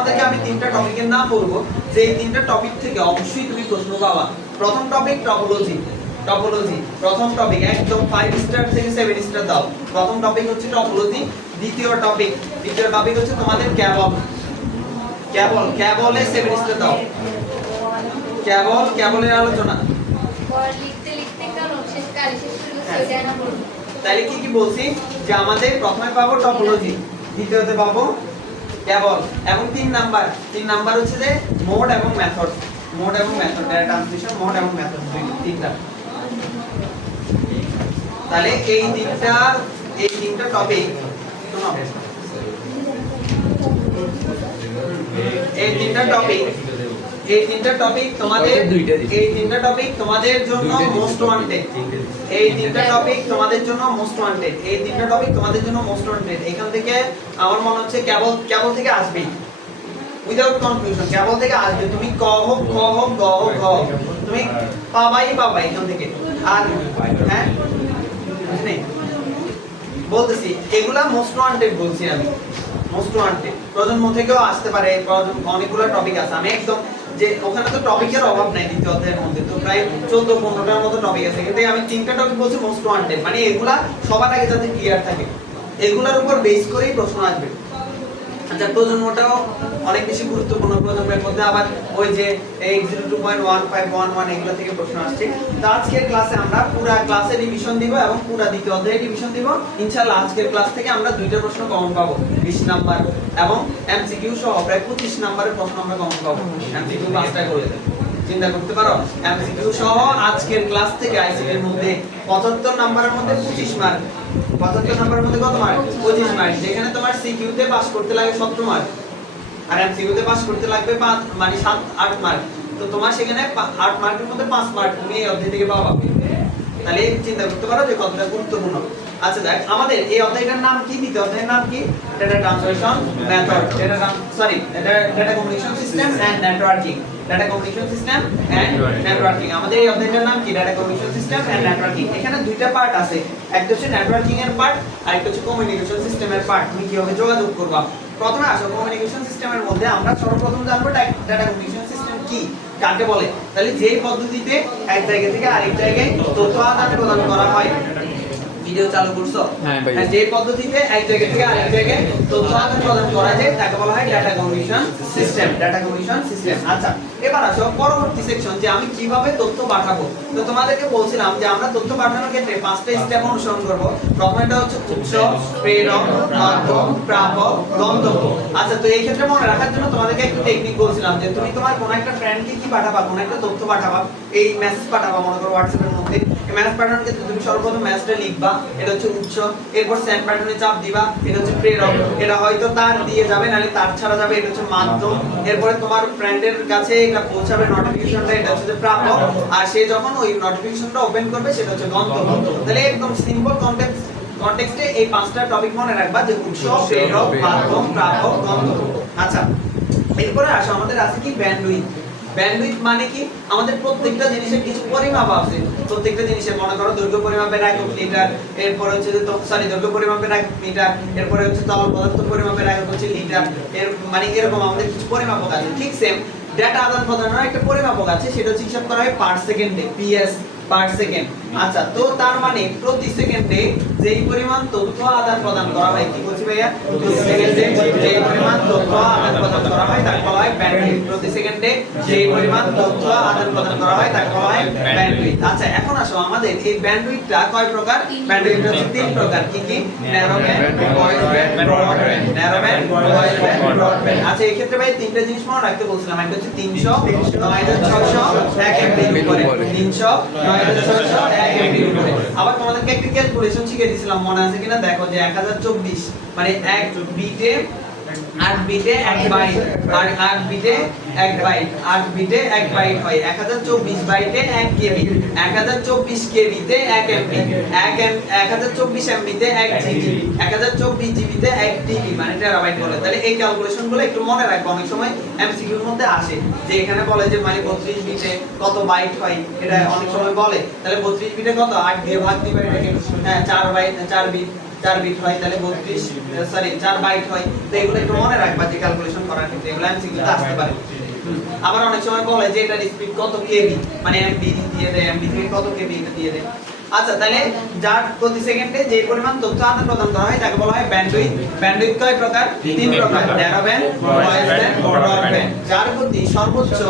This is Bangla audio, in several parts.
তোমাদেরকে আমি তিনটা টপিকের নাম বলবো, যে এই তিনটা টপিক থেকে অবশ্যই তুমি প্রশ্ন পাবা। প্রথম টপিক টপোলজি। টপোলজি প্রথম টপিক, একদম 5 স্টার থেকে 7 স্টার দাও। প্রথম টপিক হচ্ছে টপোলজি। দ্বিতীয় টপিক হচ্ছে তোমাদের ক্যাবল। ক্যাবলে 7 স্টার দাও। ক্যাবলের আলোচনা লিখতে লিখতে কারণ শেষ কাল শেষ করে গেছে এটা না বলবো। তাহলে কি বলছি যে আমাদের প্রথমে পাবো টপোলজি, দ্বিতীয়তে পাবো ক্যাবল, এবং তিন নাম্বার হচ্ছে যে মোড এবং মেথড। ডেটা ট্রান্সমিশন, মোড এবং মেথড, তিনটা। তাহলে এই তিনটা টপিক তোমাদের জন্য মোস্ট ওয়ান্টেড। এখান থেকে আমার মনে হচ্ছে কেবল থেকে আসবে, উইদাউট কনফিউশন কেবল থেকে আসবে। তুমি ক হোক, খ হোক, গ হোক, ঘ হোক, তুমি পাবা এখান থেকে। আর হ্যাঁ বুঝলি বলতেছি, এগুলা মোস্ট ওয়ান্টেড বলছি আমি, মোস্ট ওয়ান্টেড। প্রজন্ম থেকেও আসতে পারে, অনেকগুলো টপিক আছে। আমি একদম যে ওখানে তো টপিকের অভাব নাই, দ্বিতীয় অধ্যায়ের মধ্যে তো প্রায় 14-15টার মতো টপিক আছে, কিন্তু আমি তিনটা টপিক বলছি মোস্ট ওয়ান্টেড, মানে এগুলা সবার আগে যাতে ক্লিয়ার থাকে, এগুলার উপর বেস করেই প্রশ্ন আসবে। আচ্ছা, প্রজন্মটাও অনেক বেশি গুরুত্বপূর্ণ। প্রজন্মের মধ্যে আবার ওই যে 802.1511 এগুলো থেকে প্রশ্ন আসছে। তো আজকের ক্লাসে আমরা পুরো ক্লাসে রিভিশন দিব এবং পুরো দ্বিতীয় অধ্যায়ে রিভিশন দিব ইনশাআল্লাহ। আজকের ক্লাস থেকে আমরা দুইটা প্রশ্ন কমন পাবো, 20 নাম্বার এবং এমসিকিউ সহ প্রায় 25 নাম্বারের প্রশ্ন আমরা কমন পাবো। এমসিকিউ 5টা করে দেব, চিন্তা করতে পারো। এমসিকিউ সহ আজকের ক্লাস থেকে আইসিটি এর মধ্যে 75 নাম্বারের মধ্যে 25 মার্ক। 75 নাম্বারের মধ্যে কত মার্ক? 25 মার্ক। যেখানে তোমার সিকিউ তে পাস করতে লাগে 17 মার্ক আর এমসিকিউ তে পাস করতে লাগবে 5 মানে 7-8 মার্ক। তো তোমার সেখানে 8 মার্কের মধ্যে 5 মার্ক তুমি এই অধ্যায় থেকে পাবা। তাহলে চিন্তা করতে পারো যে কতটা গুরুত্বপূর্ণ। আচ্ছা দেখ, আমাদের এই অধ্যায়টার নাম কি? দ্বিতীয় অধ্যায়ের নাম কি? Data transmission method, data communication system and networking. Data communication system and networking. আমাদের এই অধ্যায়টার নাম কি? Data communication system and networking. এখানে দুইটা পার্ট আছে, একটা হচ্ছে নেটওয়ার্কিং এর পার্ট আর একটা হচ্ছে কমিউনিকেশন সিস্টেমের পার্ট। তুমি কিভাবে যোগাযোগ করবা? প্রথমে আসো কমিউনিকেশন সিস্টেমের মধ্যে আমরা সর্বপ্রথম জানবো ডেটা কমিউনিকেশন সিস্টেম কি, কাকে বলে। তাহলে যেই পদ্ধতিতে এক জায়গা থেকে আরেক জায়গায় তথ্য আদান প্রদান করা হয়। ভিডিও চালু করছো? হ্যাঁ ভাই। যে পদ্ধতিতে এক জায়গা থেকে আরেক জায়গায় তথ্য আদান প্রদান করা যায় তাকে বলা হয় ডেটা কমিউনিকেশন সিস্টেম। আচ্ছা, এবার আসো পরবর্তী সেকশন, যে আমি কিভাবে তথ্য পাঠাবো। তো তোমাদেরকে বলছিলাম যে আমরা তথ্য পাঠানোর ক্ষেত্রে 5টা স্টেপ অনুসরণ করব। প্রথমটা হচ্ছে উৎস, প্রেরক, মাধ্যম, প্রাপক, গন্তব্য। আচ্ছা, তো এই ক্ষেত্রে মনে রাখার জন্য তোমাদেরকে একটা টেকনিক বলছিলাম যে তুমি তোমার কোন একটা ফ্রেন্ডকে কি পাঠাবা, কোন একটা তথ্য পাঠাবা, এই মেসেজ পাঠাবা মনে করো হোয়াটসঅ্যাপের মধ্যে। এই মেসেজ পাঠানোর ক্ষেত্রে তুমি সর্বপ্রথম মেসেজটা লিখবা, এটা হচ্ছে উৎস। এরপর সেন্ড বাটনে চাপ দিবা, এটা হচ্ছে প্রেরক, এটা হয়তো তার দিয়ে যাবে নালে তার ছাড়া যাবে, এটা হচ্ছে মাধ্যম। এরপরে তোমার ফ্রেন্ডের কাছে এটা পৌঁছাবে নোটিফিকেশনটা, এটা হচ্ছে প্রাপক। আর সে যখন ওই নোটিফিকেশনটা ওপেন করবে সেটা হচ্ছে গন্তব্য। তাহলে একদম সিম্পল কনটেক্সটে এই 5টা টপিক মনে রাখবা, যে উৎস, প্রেরক, মাধ্যম, প্রাপক, গন্তব্য। আচ্ছা, এরপরে আসো আমাদের আছে কি ব্যান্ডউইথ। ব্যান্ডউইথ মানে কি? আমাদের প্রত্যেকটা জিনিসের কিছু পরিমাপ আছে। প্রত্যেকটা জিনিসের মনে করো দৈর্ঘ্য পরিমাপের একক মিটার, এরপরে হচ্ছে যে দৈর্ঘ্য পরিমাপের একক মিটার, এরপরে হচ্ছে তরল পদার্থ পরিমাপের একক হচ্ছে লিটার। এর মানে এরকম আমাদের কিছু পরিমাপক আছে। ঠিক সেম ডেটা আদান প্রদানের একটা পরিমাপক আছে, সেটা হচ্ছে হিসাব করা হয় পার সেকেন্ডে, পিএস পার সেকেন্ড। আচ্ছা, তো তার মানে প্রতি সেকেন্ডে যেই পরিমাণ তথ্য আদান প্রদান করা হয়, কি বলছি ভাইয়া? প্রতি সেকেন্ডে যেই পরিমাণ তথ্য আদান প্রদান করা হয় তাকে বলা হয় ব্যান্ডউইথ। প্রতি সেকেন্ডে যেই পরিমাণ তথ্য আদান প্রদান করা হয় তাকে বলা হয় ব্যান্ডউইথ। আচ্ছা, এখন আসো আমাদের এই ব্যান্ডউইথটা কয় প্রকার? ব্যান্ডউইথ হচ্ছে 3 প্রকার। কি কি? Narrow band, voice band, broad band. Narrow band, voice band, broad band. আচ্ছা, এই ক্ষেত্রে ভাই তিনটা জিনিস মনে রাখতে বলছিলাম, একটা হচ্ছে 300, 9600, 1 এমবির উপরে। 300, 9600, 1 এমবির উপরে। আবার তোমাদেরকে একটা ক্যালকুলেশন শিখিয়ে দিয়েছিলাম, মনে আছে কিনা দেখো, যে 1024 মানে 1 বিটে 8 বিটে 1 বাইট, আর 8 বিটে 1 বাইট, 8 বিটে 1 বাইট হয় 1024 বাইটে 1 কেবি, 1024 কেবিতে 1 এমবি, 1024 এমবিতে 1 জিবি, 1024 জিবিতে 1 টিবি মানে টেরাবাইট বলে। তাহলে এই ক্যালকুলেশনগুলো একটু মনে রাখবো, অনেক সময় এমসিকিউ এর মধ্যে আসে যে এখানে বলে যে মানে 32 বিটে কত বাইট হয়, এটা অনেক সময় বলে। তাহলে 32 বিটে কত? 8 দিয়ে ভাগ দিবা এটাকে, হ্যাঁ 4 বাইট 4 বিট 4 বিট হয় তাহলে 4 বাইট হয়। তো এগুলো একটু মনে রাখবা যে ক্যালকুলেশন করার ক্ষেত্রে এগুলো এমসিকিউতে আসতে পারে। আবার অনেক সময় বলে যে এটার স্পিড কত কেবি, মানে এমবি দিয়ে দেয়, এমবি থেকে কত কেবি এটা দিয়ে দেয়। আচ্ছা, তাহলে যার প্রতি সেকেন্ডে যে পরিমাণ তথ্য আদান প্রদান করা হয় তাকে বলা হয় ব্যান্ডউইথ। ব্যান্ডউইথ কয় প্রকার? 3 প্রকার, narrow band, voice band, broadband. যার গতি সর্বোচ্চ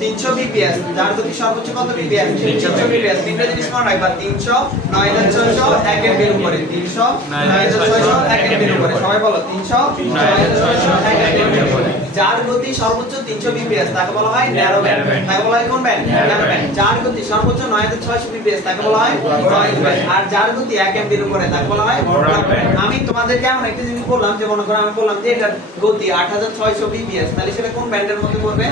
300 বিপিএস, যার গতি সর্বোচ্চ কত বিপিএস? 300 বিপিএস। তিনটা জিনিস মনে রাখবা, 300, 9600, 1 এর উপরে, 300, 9600, 1 এর উপরে। সবাই বলো 300, 9600, 1 এর উপরে। যার গতি সর্বোচ্চ 300 বিপিএস তাকে বলা হয় ন্যারো ব্যান্ড। তাকে বলা হয় কোন ব্যান্ড? Narrow band. যার গতি সর্বোচ্চ 9600 বিপিএস তাকে বলা হয় ভয়েস ব্যান্ড। আর যার গতি 1 এমবির উপরে তাকে বলা হয় ব্রডব্যান্ড। আমি তোমাদেরকে এমন একটা জিনিস বললাম যে মনে করো আমি বললাম যে এটার গতি 8600 বিপিএস, তাহলে সেটা কোন ব্যান্ডের মধ্যে পড়বে?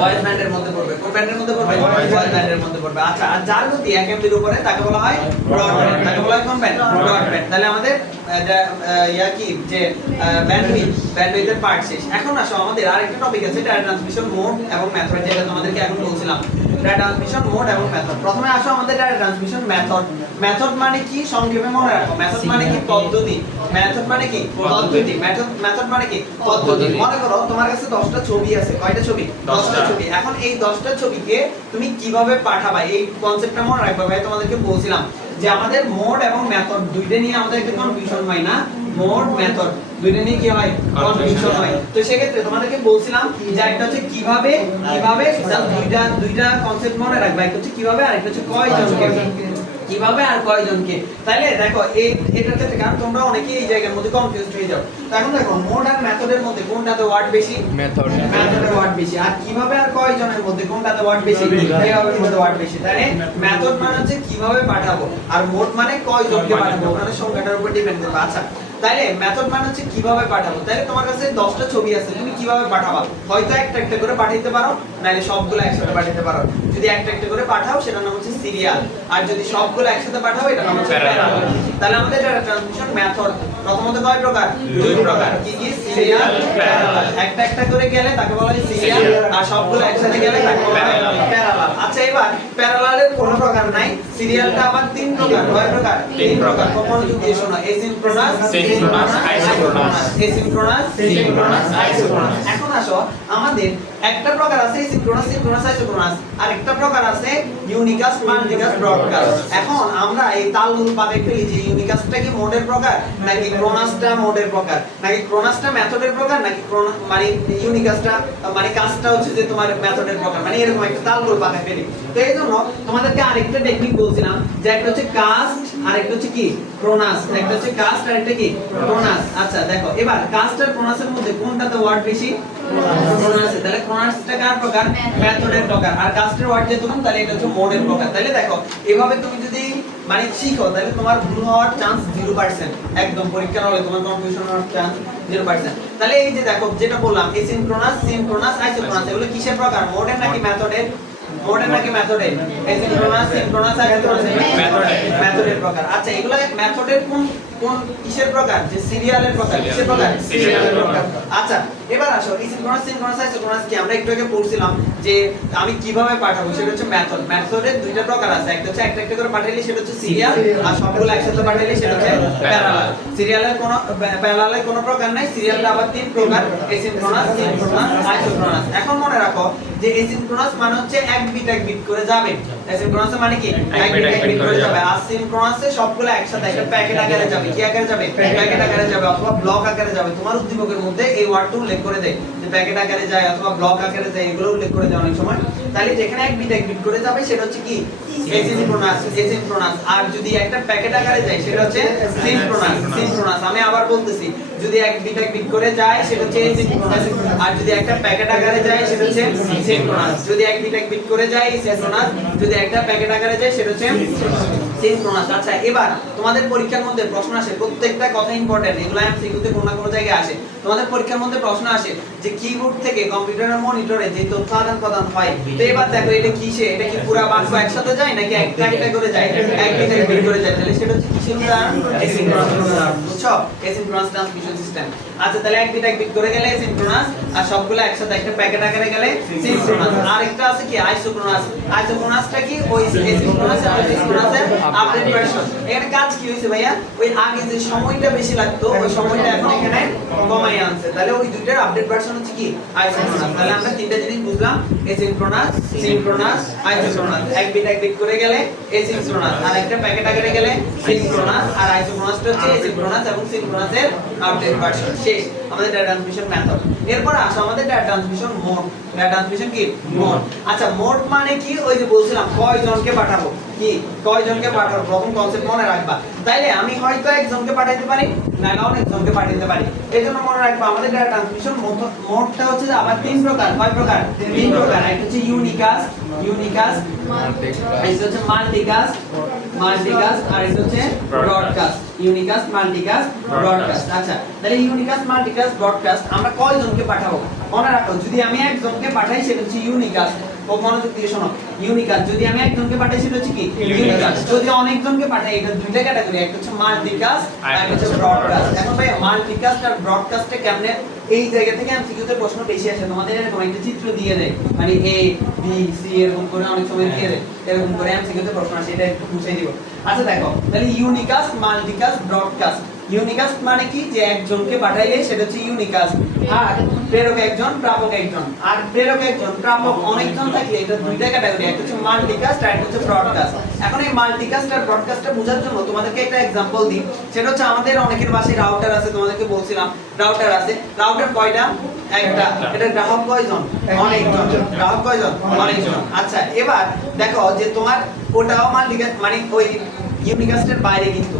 ভয়েস ব্যান্ডের মধ্যে পড়বে। কোন ব্যান্ডের মধ্যে পড়বে? ভয়েস ব্যান্ডের মধ্যে পড়বে। আচ্ছা, আর যার গতি 1 এমবির উপরে তাকে বলা হয় ব্রডব্যান্ড। তাকে বলা হয় কোন ব্যান্ড? ব্রডব্যান্ড। তাহলে আমাদের কি যে ব্যান্ডউইথের পার্ট শেষ। এখন আসো আমাদের আরেকটা টপিক আছে, ডাটা ট্রান্সমিশন মোড এবং মেথড, যেটা তোমাদেরকে এখন বলছিলাম। ডাটা ট্রান্সমিশন মোড এবং মেথড। প্রথমে আসো আমাদের ডাটা ট্রান্সমিশন মেথড। মেথড মানে কি সংক্ষেপে মনে রাখো, মেথড মানে কি পদ্ধতি। মেথড মানে কি পদ্ধতি। মেথড মানে কি পদ্ধতি। মনে করো তোমার কাছে 10টা ছবি আছে। কয়টা ছবি? 10টা ছবি। এখন এই 10টা ছবিকে তুমি কিভাবে পাঠাবা, এই কনসেপ্টটা মনে রাখবা। ভাই তোমাদেরকে বলছিলাম যে আমাদের মোড এবং মেথড দুইটা নিয়ে আমাদের একটা কনফিউশন হয় না? মোড মেথড দুইটা নিয়ে কি হয়? কনফিউশন হয়। তো সেক্ষেত্রে তোমাদেরকে বলছিলাম যে একটা হচ্ছে কিভাবে দুইটা কনসেপ্ট মনে রাখবা। একটা হচ্ছে কিভাবে আর একটা হচ্ছে কয়জনকে। কিভাবে আর কয়জনকে। তাহলে দেখো এটার ক্ষেত্রে কারণ তোমরা অনেকেই এই জায়গার মধ্যে কনফিউজড হয়ে যাও। এখন দেখো মোড আর মেথডের মধ্যে কোনটাতে ওয়ার্ড বেশি? মেথডের ওয়ার্ড বেশি। আর কিভাবে আর কয়জনের মধ্যে কোনটাতে ওয়ার্ড বেশি? কিভাবে ওয়ার্ড বেশি। তাহলে মেথড মানে হচ্ছে কিভাবে পাঠাবো, আর মোড মানে কয়জনকে পাঠাবো, ওখানে সংখ্যাটার উপর ডিপেন্ড করবে। আচ্ছা, তাহলে মেথড মানে হচ্ছে কিভাবে পাঠাবো। তাহলে তোমার কাছে 10টা ছবি আছে, তুমি কিভাবে পাঠাবা? হয়তো একটা একটা করে পাঠাইতে পারো, নাইলে সবগুলো একসাথে পাঠাইতে পারো। যদি একটা একটা করে পাঠাও সেটার নাম হচ্ছে সিরিয়াল, আর যদি সবগুলো একসাথে পাঠাও এটার নাম হচ্ছে প্যারালাল। তাহলে আমাদের ডাটা ট্রান্সমিশন মেথড প্রথমত কয় প্রকার? 2 প্রকার। কি কি? Serial, parallel. একটা একটা করে গেলে তাকে বলা হয় সিরিয়াল, আর সবগুলো একসাথে গেলে তাকে বলা হয় প্যারালাল। আচ্ছা, এবার প্যারালালের কোনো প্রকার নাই, সিরিয়ালটা আবার 3 প্রকার। কয় প্রকার? 3 প্রকার। কখন যদি শোনো এসিনক্রোনাস, আইসোক্রোনাস। এখন আসো আমাদের একটা প্রকার আছে সিনক্রোনাস, আইসোক্রোনাস, আর একটা প্রকার আছে ইউনিকাস্ট, মাল্টিকাস্ট, ব্রডকাস্ট। এখন আমরা এই তালগুলো পাবে ফেলি যে ইউনিকাস্টটা কি মোডের প্রকার, নাকি ক্রোনাসটা মোডের প্রকার, নাকি ক্রোনাসটা মেথডের প্রকার, নাকি মানে ইউনিকাস্টটা মানে কাস্টটা হচ্ছে যে তোমার মেথডের প্রকার, মানে এরকম একটা তালগুলো পাবে ফেলি। তো এই জন্য তোমাদেরকে আরেকটা টেকনিক বলছিলাম যে একটা হচ্ছে কাস্ট আর একটা হচ্ছে কি ক্রোনাস। একটা হচ্ছে কাস্ট আর একটা কি ক্রোনাস। আচ্ছা দেখো, এবার কাস্ট আর ক্রোনাসের মধ্যে কোনটাতে ওয়ার্ড বেশি? ক্রোনাসে। তাহলে ক্রোনাসটা কার প্রকার? মেথডের প্রকার। আর কাস্টের ওয়ার্ড যেহেতু কম, তাহলে এটা হচ্ছে মোডের প্রকার। তাহলে দেখো এভাবে তুমি যদি মানে শিখো তাহলে তোমার ভুল হওয়ার চান্স 0%। একদম পরীক্ষার হলে তোমার কনফিউশন হওয়ার চান্স 0%। তাহলে এই যে দেখো যেটা বললাম এসিনক্রোনাস, সিনক্রোনাস, আইসোক্রোনাস, এগুলো কিসের প্রকার? মোডের নাকি মেথডের? মোডের নাকি মেথডের? এসিনক্রোনাস, সিনক্রোনাস, আইসোক্রোনাস মেথডের প্রকার। আচ্ছা, এগুলো মেথডের কোন কিসের প্রকার? যে সিরিয়ালের প্রকার। কিসের প্রকার? সিরিয়ালের প্রকার। আচ্ছা, এবার আসো সিনক্রোনাস, আইসোক্রোনাস কি আমরা একটু আগে পড়ছিলাম যে আমি কিভাবে পাঠাবো, সেটা হচ্ছে মেথড। মেথডের দুইটা প্রকার আছে, একটা হচ্ছে একটা একটা করে পাঠাইলে সেটা হচ্ছে সিরিয়াল, আর সবগুলো একসাথে পাঠাইলে সেটা হচ্ছে প্যারালাল। সিরিয়ালের কোনো প্যারালালের কোনো প্রকার নাই। সিরিয়ালটা আবার 3 প্রকার, এসিনক্রোনাস, সিনক্রোনাস, আইসোক্রোনাস। এখন মনে রাখো যে এসিনক্রোনাস মানে হচ্ছে এক বিট করে যাবে। এসিনক্রোনাস মানে কি? এক বিট করে যাবে। আর সিনক্রোনাসে সবগুলো একসাথে একটা প্যাকেট আকারে যাবে। কি আকারে যাবে? প্যাকেট আকারে যাবে অথবা ব্লক আকারে যাবে। তোমার উদ্দীপকের মধ্যে এই ওয়ার্ডটা উল্লেখ করে দেয় যে প্যাকেট আকারে যায় অথবা ব্লক আকারে যায়, এগুলো উল্লেখ করে দেয় অনেক সময়। তাহলে যেখানে এক বিট করে যাবে সেটা হচ্ছে কি? এসিনক্রোনাস। আর যদি একটা প্যাকেট আকারে যায় সেটা হচ্ছে সিনক্রোনাস। আমি আবার বলতেছি, যদি এক বিট করে যায় সেটা হচ্ছে এসিনক্রোনাস, আর যদি একটা প্যাকেট আকারে যায় সেটা হচ্ছে সিনক্রোনাস। যদি এক বিট করে যায় সিনক্রোনাস, যদি একটা প্যাকেট আকারে যায় সেটা হচ্ছে সিনক্রোনাস। আচ্ছা, এবার তোমাদের পরীক্ষার মধ্যে প্রশ্ন আসে, প্রত্যেকটা কথা ইম্পর্টেন্ট, এগুলো এমসিকিউতে কোনো না কোনো জায়গায় আসে। তোমাদের পরীক্ষার মধ্যে প্রশ্ন আসে যে কিবোর্ড থেকে কম্পিউটারের মনিটরে যে তথ্য আদান প্রদান হয়, তো এবার দেখো এটা কিসে? এটা কি পুরো বাক্য একসাথে যায় নাকি একটা একটা করে যায়? এক বিট করে যায়। তাহলে সেটা হচ্ছে ট্রান্সমিশন উদাহরণ অ্যাসিনক্রোনাস উদাহরণ বুঝছো অ্যাসিনক্রোনাস ট্রান্সমিশন সিস্টেম আচ্ছা তাহলে এক বিট করে গেলে অ্যাসিনক্রোনাস আর সবগুলো একসাথে একটা প্যাকেট আকারে গেলে সিনক্রোনাস আরেকটা আছে কি আইসোক্রোনাস আইসোক্রোনাসটা কি ওই অ্যাসিনক্রোনাস আর সিনক্রোনাসের আপডেট ভার্সন এখানে কাজ কি হইছে ভাইয়া ওই আগে যে সময়টা বেশি লাগতো ওই সময়টা এখন এখানে কমাই আনছে তাহলে ওই দুইটার আপডেট ভার্সন হচ্ছে কি আইসোক্রোনাস তাহলে আমরা তিনটা জিনিস বুঝলাম অ্যাসিনক্রোনাস সিনক্রোনাস আইসোক্রোনাস এক বিট করে গেলে অ্যাসিনক্রোনাস আর একটা প্যাকেট আকারে গেলে সিনক্রোনাস আর আইসোক্রোনাসটা হচ্ছে অ্যাসিনক্রোনাস এবং সিনক্রোনাসের আপডেট ভার্সন শেষ আমাদের ডেটা ট্রান্সমিশন মেথড এরপর আসো আমাদের data transmission mode data transmission কি মোড আচ্ছা মোড মানে কি ওই যে বলছিলাম কয়জনকে পাঠাবো কি কয়জনকে পাঠাবো প্রথম কনসেপ্ট মনে রাখবা তাইলে আমি হয়তো একজনকে পাঠাইতে পারি না অনেকজনকে পাঠাইতে পারি এজন্য মনে রাখবা আমাদের ডেটা ট্রান্সমিশন মোডটা হচ্ছে যে আবার তিন প্রকার কয় প্রকার তিন প্রকার একটা হচ্ছে ইউনিকাস্ট এটা হচ্ছে মাল্টিকাস্ট আর এটা হচ্ছে ব্রডকাস্ট ইউনিকাস্ট মাল্টিকাস্ট ব্রডকাস্ট আচ্ছা তাহলে ইউনিকাস্ট মাল্টিকাস্ট ব্রডকাস্ট আমরা কয়জনকে পাঠাবো মনে রাখো যদি আমি একজনকে পাঠাই সেটা হচ্ছে ইউনিকাস্ট ও মনোযোগ দিয়ে শোনো ইউনিকাস্ট যদি আমি একজনকে পাঠাই সেটা হচ্ছে কি ইউনিকাস্ট যদি অনেকজনকে পাঠাই এটা দুইটা ক্যাটাগরি একটা হচ্ছে মাল্টিকাস্ট আর একটা হচ্ছে ব্রডকাস্ট এখন ভাই মাল্টিকাস্ট আর ব্রডকাস্টে কেমনে এই জায়গা থেকে এমসিকিউতে প্রশ্ন বেশি আসে তোমাদের এরকম একটা চিত্র দিয়ে দেয় মানে এ বি সি এরকম করে অনেক সময় দিয়ে দেয় এরকম করে এমসিকিউতে প্রশ্ন আসে এটা একটু বুঝিয়ে দিব আচ্ছা দেখো তাহলে ইউনিকাস্ট মাল্টিকাস্ট ব্রডকাস্ট ইউনিকাস্ট মানে কি যে একজনকে পাঠাইলে সেটা হচ্ছে ইউনিকাস্ট আর প্রেরক একজন প্রাপক একজন আর প্রেরক একজন প্রাপক অনেকজন থাকলে এটা দুইটা ক্যাটাগরি একটা হচ্ছে মাল্টিকাস্ট আর একটা হচ্ছে ব্রডকাস্ট এখন এই মাল্টিকাস্ট আর ব্রডকাস্টটা বোঝার জন্য তোমাদেরকে একটা एग्जांपल দিই সেটা হচ্ছে আমাদের অনেকের বাসায় রাউটার আছে তোমাদেরকে বলছিলাম রাউটার আছে রাউটার কয়টা একটা এটা গ্রাহক কয়জন অনেকজন গ্রাহক কয়জন অনেকজন আচ্ছা এবার দেখো যে তোমার ওটাও মাল্টিকাস্ট মানে ওই ইউনিকাস্টের বাইরে কিন্তু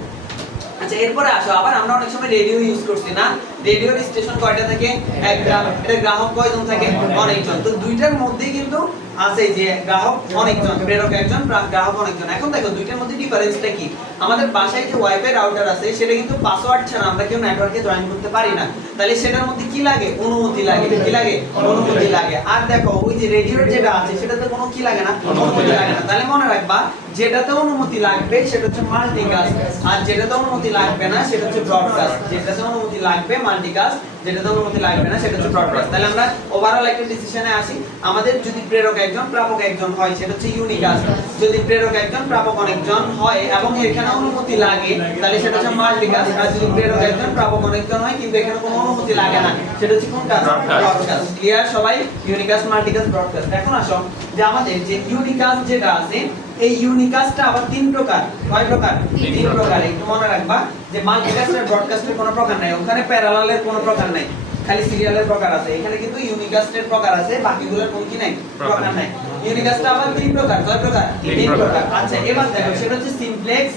আচ্ছা এরপরে আসো আবার আমরা অনেক সময় রেডিও ইউজ করছি না রেডিওর স্টেশন কয়টা থাকে একটা এটা গ্রাহক কয়জন থাকে অনেকজন তো দুইটার মধ্যেই কিন্তু আছে যে গ্রাহক অনেকজন প্রেরক একজন গ্রাহক অনেকজন এখন দেখো দুইটার মধ্যে ডিফারেন্সটা কি আমাদের বাসায় যে ওয়াইফাই রাউটার আছে সেটা কিন্তু পাসওয়ার্ড ছাড়া আমরা কেউ নেটওয়ার্কে জয়েন করতে পারি না তাহলে সেটার মধ্যে কি লাগে অনুমতি লাগে কি লাগে অনুমতি লাগে আর দেখো ওই যে রেডিওর যেটা আছে সেটাতে কোনো কি লাগে না অনুমতি লাগে না তাহলে মনে রাখবা যেটাতে অনুমতি লাগবে সেটা হচ্ছে মাল্টিকাস্ট আর যেটাতে অনুমতি লাগবে না সেটা হচ্ছে ব্রডকাস্ট যেটাতে অনুমতি লাগবে মাল্টিকাস্ট যেটাতে অনুমতি লাগবে না সেটা হচ্ছে ব্রডকাস্ট তাহলে আমরা ওভারঅল একটা ডিসিশনে আসি আমাদের যদি প্রেরক একজন প্রাপক একজন হয় সেটা হচ্ছে ইউনিকাস্ট যদি প্রেরক একজন প্রাপক অনেকজন হয় এবং এখানে অনুমতি লাগে তাহলে সেটা হচ্ছে মাল্টিকাস্ট আর যদি প্রেরক একজন প্রাপক অনেকজন হয় কিন্তু এখানে কোনো অনুমতি লাগে না সেটা হচ্ছে কোনটা ব্রডকাস্ট ক্লিয়ার সবাই ইউনিকাস্ট মাল্টিকাস্ট ব্রডকাস্ট এখন আসো যে আমাদের যে ইউনিকাস্ট যেটা আছে এই ইউনিকাস্টটা আবার তিন প্রকার কয় প্রকার তিন প্রকার একটু মনে রাখবা যে মাল্টিকাস্ট আর ব্রডকাস্টের কোনো প্রকার নাই ওখানে প্যারালালের কোনো প্রকার নাই খালি সিরিয়ালের প্রকার আছে এখানে কিন্তু ইউনিকাস্টের প্রকার আছে বাকিগুলোর কোনো কি নাই প্রকার নাই ইউনিকাস্টটা আবার তিন প্রকার কয় প্রকার তিন প্রকার আচ্ছা এবার দেখো সেটা হচ্ছে সিমপ্লেক্স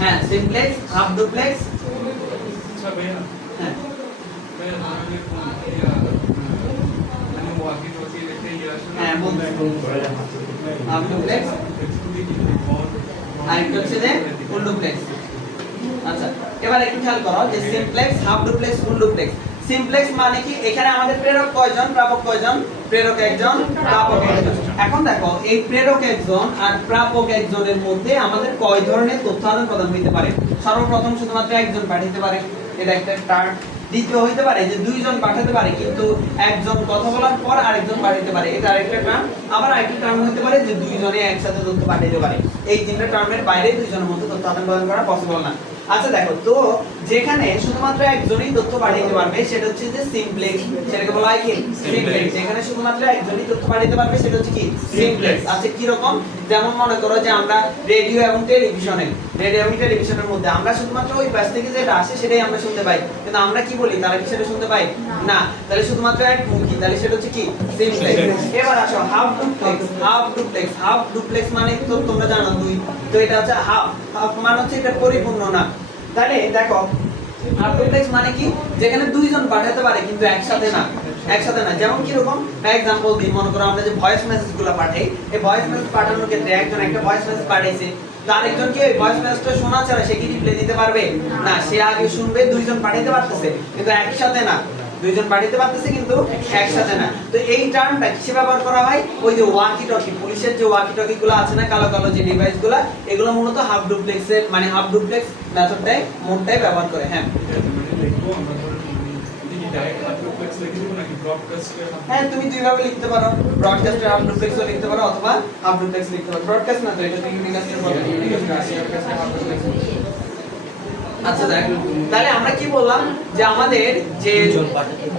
হ্যাঁ সিমপ্লেক্স হাফ ডুপ্লেক্স হ্যাঁ হ্যাঁ হাফ ডুপ্লেক্স আর একটা হচ্ছে যে ফুল ডুপ্লেক্স আচ্ছা এবার একটু খেয়াল করো যে simplex half duplex full duplex simplex মানে কি এখানে আমাদের প্রেরক কয়জন প্রাপক কয়জন প্রেরক একজন প্রাপক একজন এখন দেখো এই প্রেরক একজন আর প্রাপক একজনের মধ্যে আমাদের কয় ধরনের তথ্য আদান প্রদান হইতে পারে সর্বপ্রথম শুধুমাত্র একজন পাঠাইতে পারে এটা একটা টার্ম দ্বিতীয় হইতে পারে যে দুইজন পাঠাতে পারে কিন্তু একজন কথা বলার পর আরেকজন পাঠাতে পারে এটা আরেকটা টার্ম আবার আরেকটা টার্ম হইতে পারে যে দুইজনে একসাথে তথ্য পাঠাতে পারে এই তিনটা টার্মের বাইরে দুইজনের মধ্যে তথ্য আদান প্রদান করা পসিবল না আচ্ছা দেখো তো যেখানে শুধুমাত্র একজনই তথ্য পাঠাতে পারবে সেটা হচ্ছে যে সিমপ্লেক্স সেটাকে বলা হয় কি সিমপ্লেক্স যেখানে শুধুমাত্র একজনই তথ্য পাঠাতে পারবে সেটা হচ্ছে কি সিমপ্লেক্স আচ্ছা কি রকম যেমন মনে করো যে আমরা রেডিও এবং টেলিভিশনের মধ্যে আমরা শুধুমাত্র ওই পাশ থেকে যেটা আসে সেটাই আমরা শুনতে পাই কিন্তু আমরা কি বলি তারা কি সেটা শুনতে পাই না তাহলে শুধুমাত্র একমুখী তাহলে সেটা হচ্ছে কি সিমপ্লেক্স এবার আসো হাফ ডুপ্লেক্স মানে তো তোমরা জানো দুই তো এটা হচ্ছে হাফ মানে হচ্ছে এটা পরিপূর্ণ না তাহলে দেখো হাফ ডুপ্লেক্স মানে কি যেখানে দুইজন পাঠাতে পারে কিন্তু একসাথে না যেমন কি রকম एग्जांपल দিই মনে করো আমরা যে ভয়েস মেসেজগুলো পাঠাই এই ভয়েস মেসেজ পাঠানোর ক্ষেত্রে একজন একটা ভয়েস মেসেজ পাঠাইছে তো আরেকজন কি ওই ভয়েস মেসেজটা শোনা ছাড়া সে কি রিপ্লাই দিতে পারবে না সে আগে শুনবে দুইজন পাঠাইতে পারতেছে কিন্তু একসাথে না দুইজন পাঠাইতে পারতেছে কিন্তু একসাথে না। তো এই টার্মটা কিসে ব্যবহার করা হয়? ওই যে ওয়াকি টকি, পুলিশের যে ওয়াকি টকি গুলো আছে না, কালো কালো যে ডিভাইস গুলো, এগুলো মূলত হাফ ডুপ্লেক্সের মানে হাফ ডুপ্লেক্স মেথডটাই মোডটাই ব্যবহার করে। হ্যাঁ হ্যাঁ, তুমি দুইভাবে লিখতে পারো, ব্রডকাস্টের হাফ ডুপ্লেক্সও লিখতে পারো অথবা হাফ ডুপ্লেক্স লিখতে পারো। ব্রডকাস্ট না তো, এটা ইউনিকাস্টের বলে, ইউনিকাস্টের হাফ ডুপ্লেক্স। আচ্ছা দেখ, তাহলে আমরা কি বললাম যে আমাদের যে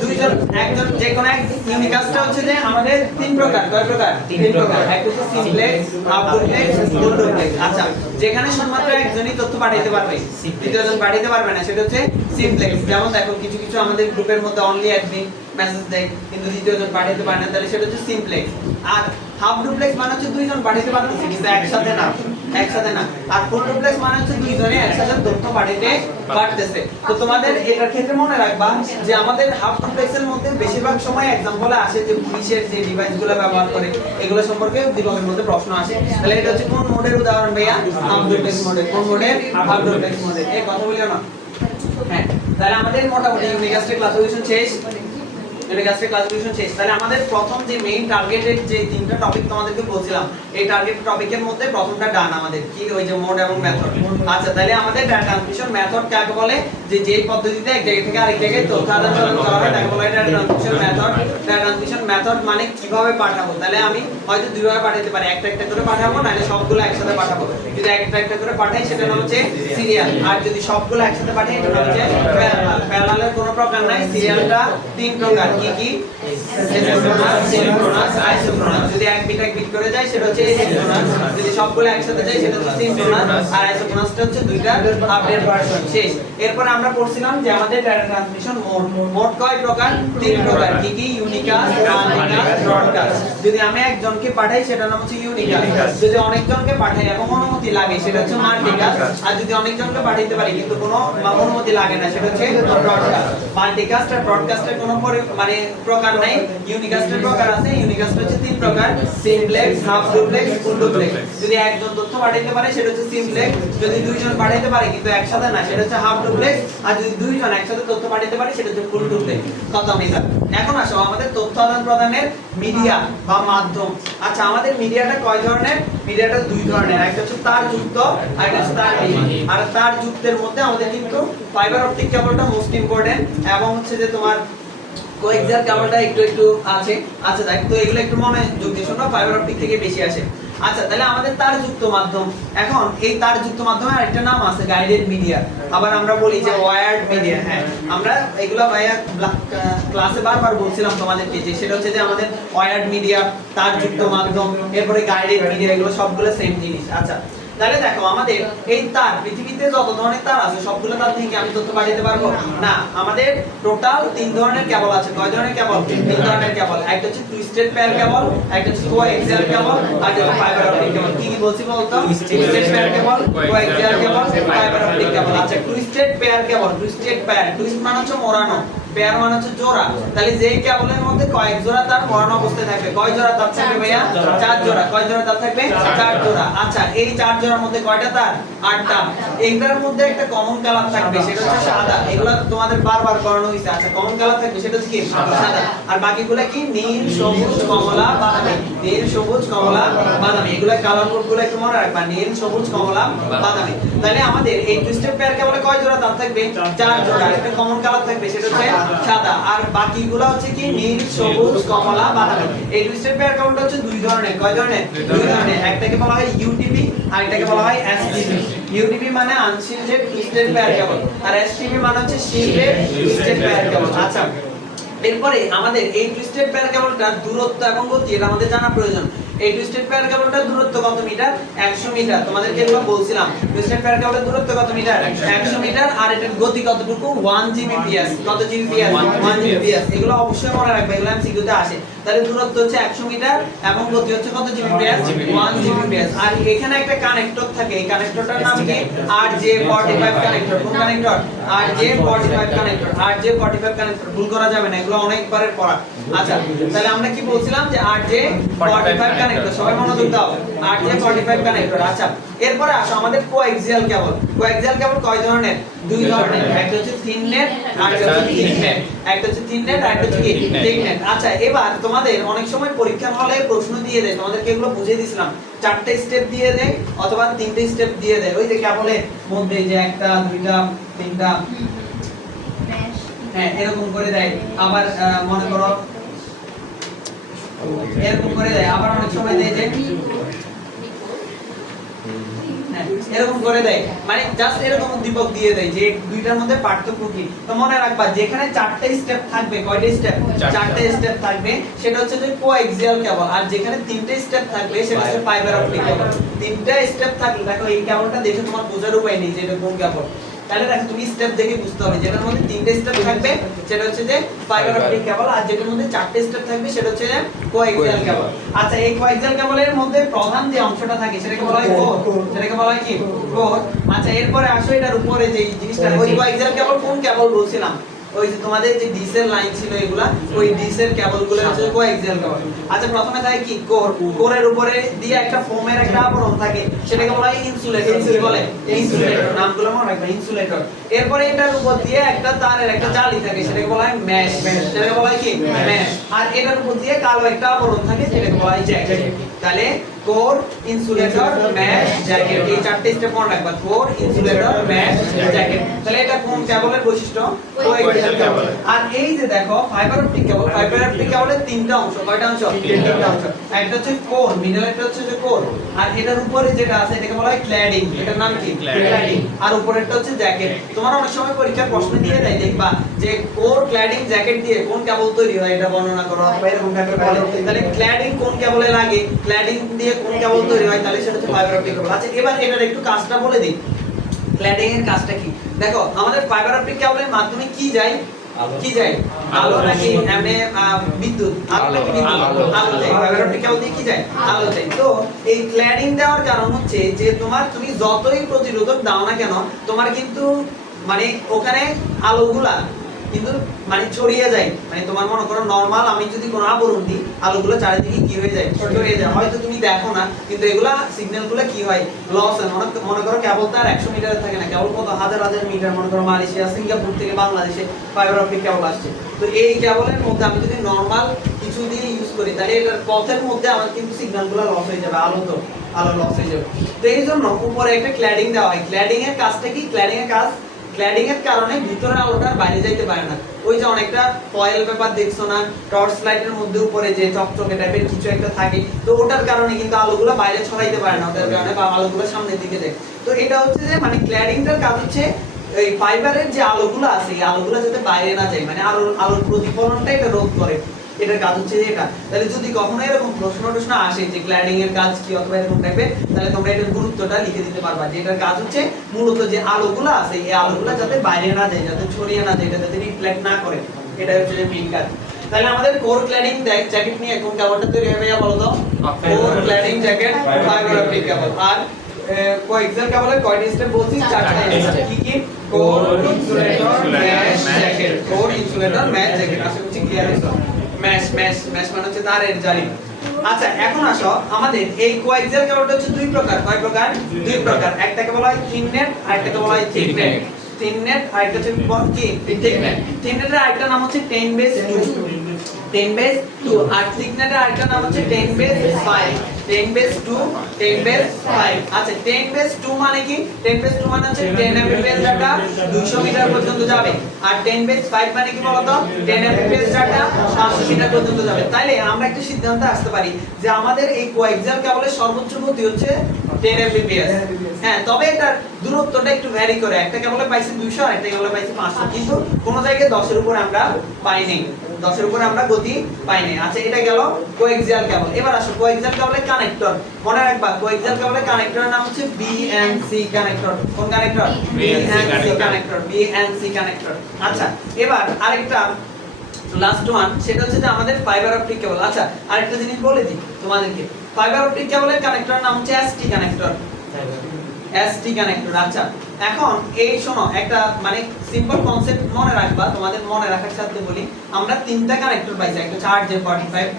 দুইজন একজন যে কোন এক ইউনিকাস্টটা হচ্ছে যে আমাদের তিন প্রকার। কয় প্রকার? তিন প্রকার। একটা হচ্ছে simplex, half duplex, full duplex. আচ্ছা, যেখানে শুধুমাত্র একজনই তথ্য পাঠাইতে পারবে, দ্বিতীয়জন পাঠাইতে পারবে না, সেটা হচ্ছে সিমপ্লেক্স। যেমন দেখো কিছু কিছু আমাদের গ্রুপের মধ্যে অনলি অ্যাডমিন মেসেজ দেয় কিন্তু দ্বিতীয়জন পাঠাইতে পারে না, তাহলে সেটা হচ্ছে সিমপ্লেক্স। আর হাফ ডুপ্লেক্স মানে হচ্ছে দুইজন পাঠাইতে পারতেছে কিন্তু একসাথে না, একসাথে না। আর ফুল ডুপ্লেক্স মানে হচ্ছে দুইজনে একসাথে তথ্য পাঠাইতে পারতেছে। তো তোমাদের এটার ক্ষেত্রে মনে রাখবা যে আমাদের হাফ ডুপ্লেক্সের মধ্যে বেশিরভাগ সময় এক্সাম্পলে আসে যে পুলিশের যে ডিভাইসগুলো ব্যবহার করে এগুলো সম্পর্কে দিবসের মধ্যে প্রশ্ন আসে। তাহলে এটা হচ্ছে কোন মোডের উদাহরণ ভাইয়া? হাফ ডুপ্লেক্স মোডের। কোন মোডের? হাফ ডুপ্লেক্স মোডের। এই কথা বলিও না। হ্যাঁ, তাহলে আমাদের মোটামুটি ইউনিকাস্টের ক্লাসিফিকেশন শেষ। ইউনিকাস্টের ক্লাসিফিকেশন শেষ। তাহলে আমাদের প্রথম যে মেইন টার্গেটেড যে তিনটা টপিক তোমাদেরকে বলছিলাম, এই টার্গেট টপিকের মধ্যে প্রথমটা ডান আমাদের কি, ওই যে মোড এবং মেথড। আচ্ছা, তাহলে আমাদের ডাটা ট্রান্সমিশন মেথড কাকে বলে? যে যেই পদ্ধতিতে এক জায়গা থেকে আরেক জায়গায় তথ্য আদান-প্রদান করা হয় তাকে বলা হয় data transmission method. Data transmission method মানে কিভাবে পাঠাবো। তাহলে আমি হয়তো দুইভাবে পাঠাতে পারি, একটা একটা করে পাঠাবো, নাহলে সবগুলো একসাথে পাঠাবো। যদি একটা একটা করে পাঠাই সেটা নাম হচ্ছে সিরিয়াল, আর যদি সবগুলো একসাথে পাঠাই এটা নাম হচ্ছে প্যারালাল। প্যারালালের কোনো প্রকার নাই। সিরিয়ালটা তিন প্রকার, কি কি? Synchronous, synchronous, isochronous. যদি এক বিট করে যায় সেটা হচ্ছে সিনক্রোনাস, যদি সবগুলো একসাথে যায় সেটা হচ্ছে সিনক্রোনাস, আর আইসোক্রোনাসটা হচ্ছে দুইটা আপডেট ভার্সন। শেষ। এরপর আমরা পড়ছিলাম যে আমাদের ডাটা ট্রান্সমিশন মোড। মোড কয় প্রকার? তিন প্রকার। কি কি? Unicast, multicast, broadcast. যদি আমি একজনকে পাঠাই সেটা নাম হচ্ছে ইউনিকাস্ট। যদি অনেকজনকে পাঠাই এবং অনুমতি লাগে সেটা হচ্ছে মাল্টিকাস্ট। আর যদি অনেকজনকে পাঠাইতে পারি কিন্তু কোনো অনুমতি লাগে না সেটা হচ্ছে ব্রডকাস্ট। মাল্টিকাস্ট আর ব্রডকাস্টের কোনো মানে প্রকার নাই। ইউনিকাস্টের প্রকার আছে। ইউনিকাস্ট হচ্ছে তিন প্রকার, simplex, half duplex, full duplex. যদি একজন তথ্য পাঠাইতে পারে সেটা হচ্ছে সিমপ্লেক্স, যদি দুইজন পাঠাইতে পারে কিন্তু একসাথে না সেটা হচ্ছে হাফ ডুপ্লেক্স, আর যদি দুইজন একসাথে তথ্য পাঠাইতে পারে সেটা হচ্ছে ফুল ডুপ্লেক্স। খতম। এখন আসো আমাদের তথ্য আদান প্রদানের মিডিয়া বা মাধ্যম। আচ্ছা, আমাদের মিডিয়াটা কয় ধরনের? মিডিয়াটা দুই ধরনের, একটা হচ্ছে তারযুক্ত আর একটা হচ্ছে তারবিহীন। আর তারযুক্তের মধ্যে আমাদের কিন্তু ফাইবার অপটিক কেবলটা মোস্ট ইম্পর্টেন্ট, এবং হচ্ছে যে তোমার কোএক্সিয়াল কেবলটা একটু একটু আছে। আচ্ছা দেখ, তো এগুলো একটু মনোযোগ দিয়ে শোনো, ফাইবার অপটিক থেকে বেশি আসে। আচ্ছা, তাহলে আমাদের তারযুক্ত মাধ্যম। এখন এই তারযুক্ত মাধ্যমে আরেকটা নাম আছে গাইডেড মিডিয়া, আবার আমরা বলি যে ওয়্যার্ড মিডিয়া। হ্যাঁ, আমরা এগুলো ভাইয়া ক্লাসে বারবার বলছিলাম তোমাদেরকে যে সেটা হচ্ছে যে আমাদের ওয়্যার্ড মিডিয়া, তারযুক্ত মাধ্যম, এরপরে গাইডেড মিডিয়া, এগুলো সবগুলো সেম জিনিস। আচ্ছা, তাহলে দেখো আমাদের এই তার, পৃথিবীতে যত ধরনের তার আছে সবগুলো তার থেকে আমি তথ্য পাঠাতে পারবো না। আমাদের টোটাল তিন ধরনের কেবল আছে। কয় ধরনের কেবল? তিন ধরনের কেবল। একটা হচ্ছে টুইস্টেড পেয়ার কেবল, একটা হচ্ছে কোএক্সিয়াল কেবল, আর একটা ফাইবার অপটিক কেবল। কি কি বলছি বলতো? Twisted pair cable, coaxial cable, fibre optic cable. আচ্ছা, twisted pair cable, twisted pair, twist মানে হচ্ছে মোড়ানো, পেয়ার মানে হচ্ছে জোড়া। তাহলে যেই কেবলের মধ্যে কয়েক জোড়া তার মোড়ানো অবস্থায় থাকবে। কয় জোড়া তার থাকবে ভাইয়া? চার জোড়া। কয় জোড়া তার থাকবে? চার জোড়া। আচ্ছা, এই চার জোড়ার মধ্যে কয়টা তার? আটটা। এইটার মধ্যে একটা কমন কালার থাকবে সেটা হচ্ছে সাদা। এগুলো তোমাদের বারবার করানো হয়েছে। আচ্ছা, কমন কালার থাকবে সেটা হচ্ছে কি? সাদা। আর বাকিগুলো কি? নীল, সবুজ, কমলা, বাদামি। নীল, সবুজ, কমলা, বাদামি। এগুলা কালার কোডগুলো একটু মনে রাখবা, নীল, সবুজ, কমলা, বাদামি। তাহলে আমাদের এই টুইস্টেড পেয়ার কেবলে কয় জোড়া তার থাকবে? চার জোড়া। একটা কমন কালার থাকবে সেটা হচ্ছে সাদা। আর বাকিগুলো হচ্ছে কি? নীল, সবুজ, কমলা, বাদামি। এই টুইস্টেড পেয়ার কেবলটা হচ্ছে দুই ধরনের। কয় ধরনের? দুই ধরনের। একটাকে বলা হয় ইউটিপি, আরেকটাকে বলা হয় এসটিপি। ইউটিপি মানে আনশিল্ডেড টুইস্টেড পেয়ার কেবল, আর এসটিপি মানে হচ্ছে শিল্ডেড টুইস্টেড পেয়ার কেবল। আচ্ছা, এরপরে আমাদের এই টুইস্টেড পেয়ার কেবলটার দূরত্ব এবং গতি এটা আমাদের জানা প্রয়োজন। এই টুইস্টেড পেয়ার কেবলটার দূরত্ব কত মিটার? 100 মিটার। তোমাদেরকে এগুলো বলছিলাম। টুইস্টেড পেয়ার কেবলের দূরত্ব কত মিটার? 100 মিটার। আর এটার গতি কতটুকু? 1 জিবিপিএস। কত জিবিপিএস? 1 জিবিপিএস। এগুলো অবশ্যই মনে রাখবে, এগুলো এমসিকিউতে আসে। তাহলে দূরত্ব হচ্ছে 100 মিটার এবং গতি হচ্ছে কত জিবিপিএস? 1 জিবিপিএস। আর এখানে একটা কানেক্টর থাকে, এই কানেক্টরটার নাম কি? RJ45 connector. কোন connector? RJ45 connector. RJ45 connector ভুল করা যাবে না, এগুলো অনেকবারের পড়া। আচ্ছা, তাহলে আমরা কি বলছিলাম যে RJ45 কানেক্টর, সবাই মনোযোগ দাও। RJ45 connector. আচ্ছা, এরপরে আসো আমাদের কোএক্সিয়াল কেবল। কোএক্সিয়াল কেবল কয় ধরনের? দুই ধরনের, একটা হচ্ছে থিন নেট আর একটা হচ্ছে থিক নেট। একটা হচ্ছে থিন নেট আর একটা হচ্ছে থিক নেট। আচ্ছা, এবার তোমাদের অনেক সময় পরীক্ষার হলে প্রশ্ন দিয়ে দেয়, তোমাদেরকে এগুলো বুঝিয়ে দিয়েছিলাম, 4টে স্টেপ দিয়ে দেয় অথবা 3টে স্টেপ দিয়ে দেয়। ওই যে কেবলের মধ্যে যে একটা, দুইটা, তিনটা, হ্যাঁ এরকম করে দেয়। আবার মনে করো এরকম করে দেয়, আবার অনেক সময় দেয় যে এরকম করে দেয়, মানে জাস্ট এরকম উদ্দীপক দিয়ে দেয় যে দুইটার মধ্যে পার্থক্য কি। তো মনে রাখবা, যেখানে 4টে স্টেপ থাকবে, কয়টা স্টেপ? 4টে স্টেপ থাকবে, সেটা হচ্ছে যে কোএক্সিয়াল কেবল। আর যেখানে 3টে স্টেপ থাকবে সেটা হচ্ছে ফাইবার অপটিক কেবল। 3টা স্টেপ থাকলে দেখো এই কেবলটা দেখে তোমার বোঝার উপায় নেই যে এটা কোন কেবল। তাহলে দেখো তুমি স্টেপ দেখে বুঝতে হবে, যেটার মধ্যে 3টে স্টেপ থাকবে সেটা হচ্ছে যে ফাইবার অপটিক কেবল, আর যেটার মধ্যে 4টে স্টেপ থাকবে সেটা হচ্ছে যে কোএক্সিয়াল কেবল। আচ্ছা, এই কোএক্সিয়াল কেবলের মধ্যে প্রধান যে অংশটা থাকে সেটাকে বলা হয় কোর। সেটাকে বলা হয় কি? কোর। আচ্ছা, এরপরে আসো এটার উপরে যে জিনিসটা, ওই কোএক্সিয়াল কেবল কোন কেবল বলছিলাম? ওই যে তোমাদের যে ডিসের লাইন ছিল এগুলা, ওই ডিসের কেবলগুলো হচ্ছে কোএক্সিয়াল কেবল। আচ্ছা, প্রথমে থাকে কি? কোর। কোরের উপরে দিয়ে একটা ফোমের একটা আবরণ থাকে, সেটাকে বলা হয় ইনসুলেটর। কি বলে? ইনসুলেটর। নামগুলো মনে রাখবে, ইনসুলেটর। এরপরে এটার উপর দিয়ে একটা তারের একটা জালি থাকে, সেটাকে বলা হয় মেশ। সেটাকে বলা হয় কি? মেশ। আর এটার উপর দিয়ে কালো একটা আবরণ থাকে, যেটাকে বলা হয় জ্যাকেট। তাহলে কোর, ইনসুলেটর, মেশ, জ্যাকেট, এই 4টে স্টেপ মনে রাখবা। Core, insulator, mesh, jacket. তাহলে এটা কোন কেবলের বৈশিষ্ট্য? Coaxial cable. আর এই যে দেখো fibre optic cable, fibre optic কেবলের 3টা অংশ। কয়টা অংশ? 3টা অংশ। একটা হচ্ছে কোর, মিডল একটা হচ্ছে যে কোর, আর এটার উপরে যেটা আছে এটাকে বলা হয় ক্ল্যাডিং। এটার নাম কি? ক্ল্যাডিং। আর উপরেরটা হচ্ছে জ্যাকেট। তোমার অনেক সময় পরীক্ষার প্রশ্ন দিয়ে দেয়, দেখবা যে কোর, ক্ল্যাডিং, জ্যাকেট দিয়ে কোন কেবল তৈরি হয় এটা বর্ণনা করো, অথবা এরকম টাইপের বলে। তাহলে ক্ল্যাডিং কোন কেবলে লাগে, ক্ল্যাডিং দিয়ে কোন কেবল তৈরি হয়, তাহলে সেটা হচ্ছে ফাইবার অপটিক কেবল। আচ্ছা, এবার এটার একটু কাজটা বলে দিই। ক্ল্যাডিং এর কাজটা কি? দেখো, আমাদের ফাইবার অপটিক কেবলের মাধ্যমে কি যায়? কি যায়? আলো নাকি এমনি বিদ্যুৎ? আলো নাকি বিদ্যুৎ? আলো যায়। ফাইবার অপটিক কেবল দিয়ে কি যায়? আলো যায়। তো এই ক্ল্যাডিং দেওয়ার কারণ হচ্ছে যে তুমি যতই প্রতিরোধক দাও না কেন, তোমার কিন্তু মানে ওখানে আলোগুলা কিন্তু মানে ছড়িয়ে যায়। মানে তোমার মনে করো নরমাল আমি যদি কোনো আবরণ দিই, আলোগুলো চারিদিকে কি হয়ে যায়? ছড়িয়ে যায়। হয়তো তুমি দেখো না, কিন্তু এগুলা সিগন্যালগুলো কি হয়? লস হয়। মনে করো কেবল তার 100 মিটারে থাকে না, কেবল কত হাজার হাজার মিটার, মনে করো মালয়েশিয়া, সিঙ্গাপুর থেকে বাংলাদেশে ফাইবার অপটিক কেবল আসছে। তো এই কেবলের মধ্যে আমি যদি নরমাল কিছু দিয়ে ইউজ করি, তাহলে এটার পথের মধ্যে আমার কিন্তু সিগন্যালগুলো লস হয়ে যাবে, আলো লস হয়ে যাবে। তো এই জন্য উপরে একটা ক্ল্যাডিং দেওয়া হয়। ক্ল্যাডিং এর কাজটা কি? ক্ল্যাডিং এর কারণে ভিতরে আলোটা বাইরে যাইতে পারে না। ওই যে অনেকটা ফয়েল পেপার দেখছো না, টর্চ লাইটের মধ্যে উপরে যে চকচকে টাইপের কিছু একটা থাকে, তো ওটার কারণে কিন্তু আলোগুলো বাইরে ছড়াইতে পারে না, ওটার কারণে বা আলোগুলো সামনের দিকে যায়। তো এটা হচ্ছে যে মানে ক্ল্যাডিংটার কাজ হচ্ছে এই ফাইবারের যে আলোগুলো আছে, এই আলোগুলো যাতে বাইরে না যায়, মানে আলোর প্রতিফলনটা এটা রোধ করে। এটার কাজ হচ্ছে এটা। তাহলে যদি কখনো এরকম প্রশ্ন আসে যে ক্ল্যাডিং এর কাজ কি অথবা এরকম টাইপের, তাহলে তোমরা এটার গুরুত্বটা লিখে দিতে পারবা যে এটার কাজ হচ্ছে মূলত যে আলোগুলো আছে, এই আলোগুলো যাতে বাইরে না যায়, যাতে ছড়িয়ে না যায়, এটা যাতে রিফ্লেক্ট না করে, এটা হচ্ছে যে মেইন কাজ। তাহলে আমাদের কোর ক্ল্যাডিং জ্যাকেট নিয়ে কোন কেবলটা তৈরি হবে বলো তো? Core cladding jacket fibre optic cable. আর কোএক্সিয়াল কেবলের কয়টা স্টেপ বলছি? 4টা স্টেপ। কি কি? Core, insulator, mesh, jacket. Core, insulator, mesh, jacket. আশা করছি ক্লিয়ার হয়েছে। মেশ মানে হচ্ছে তারের জালি। আচ্ছা, এখন আসো আমাদের এই কোএক্সিয়াল কেবলটা হচ্ছে দুই প্রকার। কয় প্রকার? দুই প্রকার। একটাকে বলা হয় থিন নেট, আরেকটাকে বলা হয় থিক নেট। থিন নেট আরেকটা হচ্ছে কি? Thick net. থিন নেটের আরেকটা নাম হচ্ছে 10^2 আর থিক নেটের আরেকটা নাম হচ্ছে 10^5। 10^2 আচ্ছা, 10^2 মানে কি? 10^2 মানে হচ্ছে 10 Mbps ডাটা 200 মিটার পর্যন্ত যাবে। আর 10^5 মানে কি বলতো? 10 Mbps ডাটা 500 মিটার পর্যন্ত যাবে। তাইলে আমরা একটা সিদ্ধান্তে আসতে পারি যে আমাদের এই কোএক্সিয়াল কেবলের সর্বোচ্চ গতি হচ্ছে 10 Mbps। হ্যাঁ, তবে এটার দূরত্বটা একটু ভ্যারি করে। একটা কেবলে পাইছি 200, আর একটা কেবলে পাইছি 500, কিন্তু কোন জায়গায় 10 এর উপরে আমরা পাইনি। 10 এর উপরে আমরা গতি পাইনি। আচ্ছা, এটা গেল কোএক্সিয়াল কেবল। এবার আসো কোএক্সিয়াল কেবলের কানেক্টর। মনে রাখবা কোএক্সিয়াল কেবলের কানেক্টরের নাম হচ্ছে BNC কানেক্টর। কোন কানেক্টর? BNC connector. আচ্ছা, এবার আরেকটা লাস্ট ওয়ান, সেটা হচ্ছে যে আমাদের ফাইবার অপটিক কেবল। আচ্ছা, আরেকটা জিনিস বলে দিই তোমাদেরকে, ফাইবার অপটিক কেবলের কানেক্টরের নাম হচ্ছে ST কানেক্টর। আচ্ছা, এখন এই শোনো, একটা মানে সিম্পল কনসেপ্ট মনে রাখবা, তোমাদের মনে রাখার সাথে বলি। আমরা তিনটা কানেক্টর পাইছি, একটা হচ্ছে RJ45,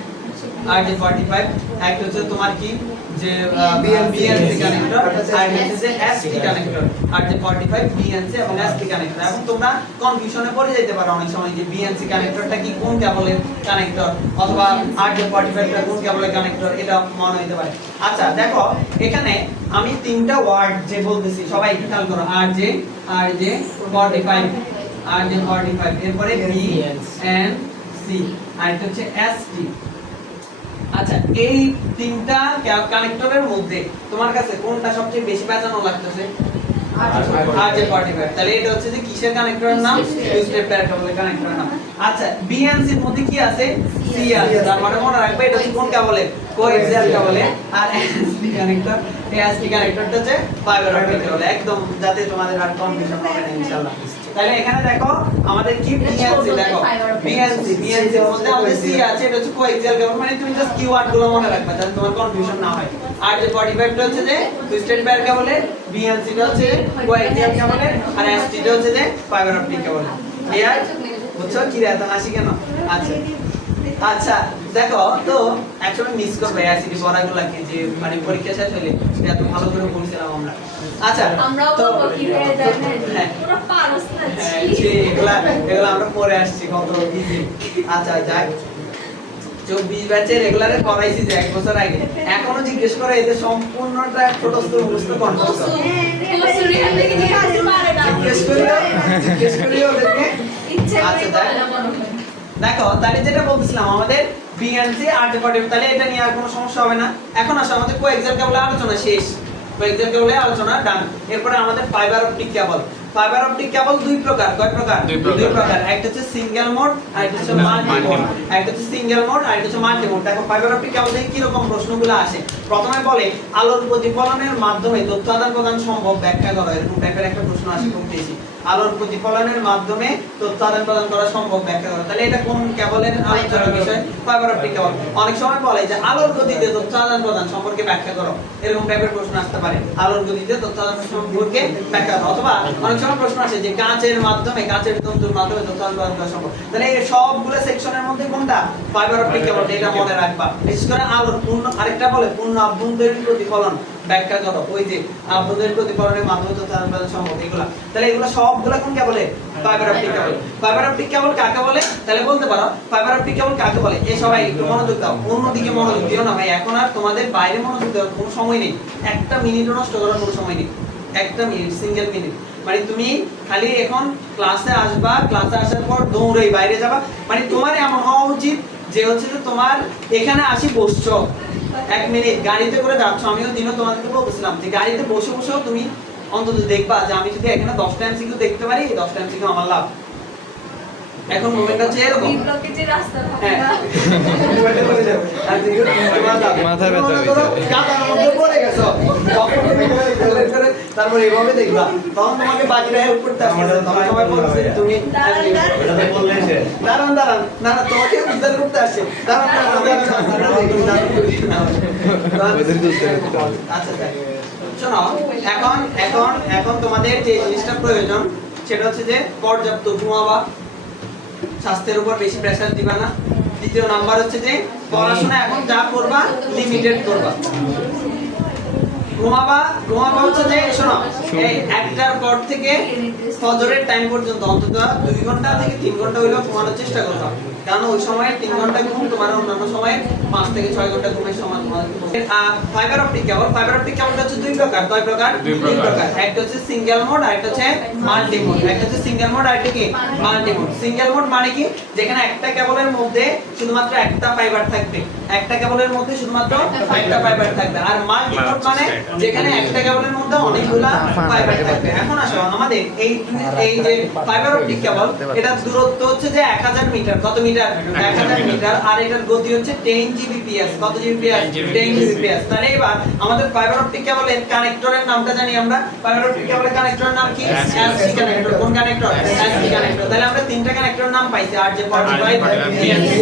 RJ45 একটা হচ্ছে তোমার কি যে BNC কানেক্টর আর হচ্ছে যে ST কানেক্টর RJ45 BNC এবং ST কানেক্টর। এখন তোমরা কনফিউশনে পড়ে যেতে পারো অনেক সময় যে BNC কানেক্টরটা কি কোন কেবলের কানেক্টর অথবা RJ45 টা কোন কেবলের কানেক্টর, এটা মনে হতে পারে। আচ্ছা দেখো এখানে আমি তিনটা ওয়ার্ড যে বলতেছি সবাই একটু খেয়াল করো, RJ45 এরপরে BNC আর এটা হচ্ছে ST। আচ্ছা এই তিনটা কানেক্টরের মধ্যে তোমার কাছে কোনটা সবচেয়ে বেশি পেঁচানো লাগতেছে? RJ45। তাহলে এটা হচ্ছে যে কিসের কানেক্টরের নাম? টুইস্টেড পেয়ার কেবলের কানেক্টরের নাম। আচ্ছা BNC এর মধ্যে কি আছে? C আছে। তার মানে মনে রাখবে এটা হচ্ছে কোন কেবলের? কোএক্সিয়াল কেবলের। আর ST কানেক্টর, এই ST কানেক্টরটা হচ্ছে ফাইবার অপটিক কেবল। একদম যাতে তোমাদের আর কনফিউশন হবে না ইনশাআল্লাহ। তাহলে এখানে দেখো আমাদের কি BNC, দেখো BNC এর মধ্যে আমাদের C আছে, এটা হচ্ছে কোএক্সিয়াল কেবল। মানে তুমি জাস্ট কিওয়ার্ড গুলো মনে রাখবে যাতে তোমার কনফিউশন না হয়। RJ45 টা হচ্ছে যে টুইস্টেড পেয়ার কেবলের, BNC টা হচ্ছে কোএক্সিয়াল কেবলের, আর ST টা হচ্ছে যে ফাইবার অপটিক কেবল। ক্লিয়ার? বুঝছো কি রে এত হাসি কেন? আচ্ছা আচ্ছা দেখো তো অ্যাকচুয়ালি মিস করবে অ্যাসিডি পড়াগুলোকে যে মানে পরীক্ষা শেষ হলে এত ভালো করে পড়ছিলাম আমরা। আচ্ছা আমরাও বলবো কি হয়ে যাবে পুরো পারস না ছি এগুলা আমরা পরে আসছি কত ইজি। আচ্ছা যাক 24 ব্যাচের রেগুলারে পড়াইছি যে 1 বছর আগে, এখনো জিজ্ঞেস করে এদের সম্পূর্ণটা ছোটস্থ মুখস্থ কন্ঠস্থ কসুরি হাতে কি জিজ্ঞাসা পারে না জিজ্ঞেস করিও ওদেরকে। ইচ্ছে আচ্ছা করে দেখ বলা মনে হয়। দেখো তাহলে যেটা বলছিলাম আমাদের BNC RJ45, তাহলে এটা নিয়ে আর কোনো সমস্যা হবে না। এখন আসো আমাদের কোএক্সিয়াল কেবলের আলোচনা শেষ, কোএক্সিয়াল কেবলের আলোচনা ডান। এরপরে আমাদের fibre optic cable. Fibre optic কেবল দুই প্রকার, কয় প্রকার? দুই প্রকার। একটা হচ্ছে সিঙ্গেল মোড আর একটা হচ্ছে মাল্টি মোড। একটা হচ্ছে সিঙ্গেল মোড আর একটা হচ্ছে মাল্টি মোড। দেখো ফাইবার অপটিক কেবল থেকে কি রকম প্রশ্নগুলো আসে। প্রথমে বলে আলোর প্রতিফলনের মাধ্যমে তথ্য আদান প্রদান সম্ভব, ব্যাখ্যা করো। এরকম টাইপের একটা প্রশ্ন আসে খুব বেশি। আলোর প্রতিফলনের মাধ্যমে তথ্য আদান প্রদান করা সম্ভব, ব্যাখ্যা করো। তাহলে এটা কোন কেবলের আলোচনার বিষয়? ফাইবার অপটিক কেবল। অনেক সময় বলে যে আলোর গতিতে তথ্য আদান প্রদান সম্পর্কে ব্যাখ্যা করো, এরকম টাইপের প্রশ্ন আসতে পারে। আলোর গতিতে তথ্য আদান সম্পর্কে ব্যাখ্যা করো। অথবা অনেক সময় প্রশ্ন আসে যে কাঁচের মাধ্যমে, কাঁচের তন্তুর মাধ্যমে তথ্য আদান প্রদান করা সম্ভব। তাহলে এই সবগুলো সেকশনের মধ্যে কোনটা? ফাইবার অপটিক কেবল। এটা মনে রাখবা। বিশেষ করে আলোর পূর্ণ, আরেকটা বলে পূর্ণ আভ্যন্তরীণ প্রতিফলন, ব্যাখ্যা করো। ওই যে আভ্যন্তরীণ প্রতিফলনের মাধ্যমে তথ্য আদান প্রদান সম্ভব, এগুলা। তাহলে এগুলো সবগুলো কোন কেবলে? Fibre optic cable. Fibre optic cable কাকে বলে? তাহলে বলতে পারো ফাইবার অপটিক কেবল কাকে বলে? এই সবাই একটু মনোযোগ দাও, অন্যদিকে মনোযোগ দিও না ভাই। এখন আর তোমাদের বাইরে মনোযোগ দেওয়ার কোনো সময় নেই, একটা মিনিটও নষ্ট করার কোনো সময় নেই। একটা মিনিট, সিঙ্গেল মিনিট। মানে তুমি খালি এখন ক্লাসে আসবা, ক্লাসে আসার পর দৌড়েই বাইরে যাবা। মানে তোমার এমন হওয়া উচিত যে হচ্ছে যে তোমার এখানে আসি বসছো, 1 মিনিট গাড়িতে করে যাচ্ছ। আমিও দিনও তোমাদেরকে বলছিলাম যে গাড়িতে বসে বসেও তুমি অন্তত দেখবা যে আমি যদি এখানে 10টা এমসিকিউ দেখতে পারি, 10টা এমসিকিউ আমার লাভ। এখন মোমেন্ট হচ্ছে এরকম, এই ব্লকে যে রাস্তা থাকে হ্যাঁ না মাথায় ব্যথা হয়ে যায়। কাদার মধ্যে পড়ে গেছো, তখন তুমি তারপর এইভাবে দেখবা, তখন তোমাকে বাকিরা হেল্প করতে আসবে। তখন সবাই বলছে তুমি দাঁড়ান দাঁড়ান, না না তোমাকে উদ্ধার করতে আসছে, দাঁড়ান আচ্ছা শোনো, এখন এখন এখন তোমাদের যে জিনিসটা প্রয়োজন সেটা হচ্ছে যে পর্যাপ্ত ঘুমাবা, স্বাস্থ্যের উপর বেশি প্রেসার দিবা না। দ্বিতীয় নাম্বার হচ্ছে যে পড়াশোনা এখন যা করবা লিমিটেড করবা। ঘুমাবা হচ্ছে যে শোনো, এই 1টার পর থেকে ফজরের টাইম পর্যন্ত অন্তত 2 ঘন্টা থেকে 3 ঘন্টা হইলেও ঘুমানোর চেষ্টা করবা। কারণ ওই সময় 3 ঘন্টা ঘুম তোমার অন্যান্য সময়ে 5 থেকে 6 ঘন্টা ঘুমের সময় তোমাদের। Fibre optic cable, fibre optic কেবলটা হচ্ছে দুই প্রকার, কয় প্রকার? দুই প্রকার। একটা হচ্ছে সিঙ্গেল মোড আর একটা হচ্ছে মাল্টি মোড। একটা হচ্ছে সিঙ্গেল মোড আর একটা কি মাল্টি মোড। সিঙ্গেল মোড মানে কি? যেখানে একটা কেবলের মধ্যে শুধুমাত্র একটা ফাইবার থাকবে, একটা কেবলের মধ্যে শুধুমাত্র একটা ফাইবার থাকবে। আর মাল্টি মোড মানে যেখানে একটা কেবলের মধ্যে অনেকগুলা ফাইবার থাকবে। এখন আসো আমাদের এই যে ফাইবার অপটিক কেবল, এটার দূরত্ব হচ্ছে যে 1000 মিটার। কত মিটার? 1000 মিটার। আর এটার গতি হচ্ছে 10 Gbps। কত Gbps? 10 Gbps। তাহলে এবার আমাদের ফাইবার অপটিক কেবলের কানেক্টরের নামটা জানি আমরা। ফাইবার অপটিক কেবলের কানেক্টরের নাম কি? ST connector. কোন কানেক্টর? ST connector. তাহলে আমরা তিনটা কানেক্টরের নাম পাইছি, RJ45, BNC,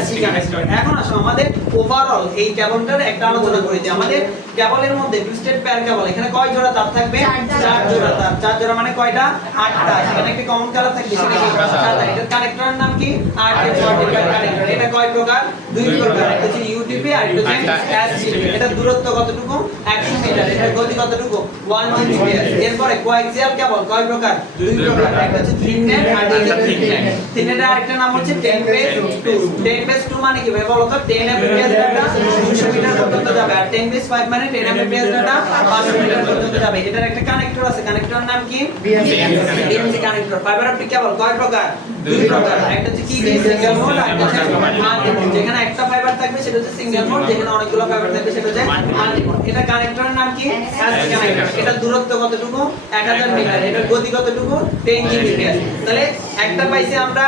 ST কানেক্টর। এখন আসো আমাদের ওভারঅল এই কেবলটার একটা আলোচনা করি যে আমাদের কেবলের মধ্যে টুইস্টেড পেয়ার কেবল এখানে কয় জোড়া তার থাকবে? 4 জোড়া তার। 4 জোড়া মানে কয়টা? 8টা। সেখানে একটা কমন কালার থাকবে সেটা কি? সাদা। এটার কানেক্টরের নাম কি? RJ45 connector. এটা কয় প্রকার? 2 প্রকার। একটা হচ্ছে UTP আর একটা হচ্ছে SGP। এটা দূরত্ব কতটুকু? 100 মিটার। এটার গতি কতটুকু? 1 Gbps। এরপরে কোয়াক্সিয়াল কেবল কয় প্রকার? 2 প্রকার। একটা হচ্ছে থিন নেট আর একটা হচ্ছে থিক নেট। থিন নেটের আরেকটা নাম হচ্ছে 10 বেস 2। 10 বেস 2 মানে কি ভাই বলো তো? 10 Mbps ডাটা 200 মিটার পর্যন্ত যাবে আর 10 বেস 5 মানে 10 Mbps ডাটা 500 মিটার পর্যন্ত যাবে। এটার একটা কানেক্টর আছে। কানেক্টরের নাম কি? BNC connector. ফাইবার অপটিক কেবল কয় প্রকার? 2 প্রকার। একটা হচ্ছে কি? সিঙ্গেল মোড আর একটা হচ্ছে মাল্টি মোড। যেখানে একটা ফাইবার থাকবে সেটা হচ্ছে সিঙ্গেল মোড, যেখানে অনেকগুলো ফাইবার থাকবে সেটা হচ্ছে মাল্টি মোড। এটা কানেক্টরের নাম কি? SG connector. এটা দূরত্ব কতটুকু? 1000 মিটার। এটার গতি কতটুকু? 10 Gbps। তাহলে একটা পাইছি আমরা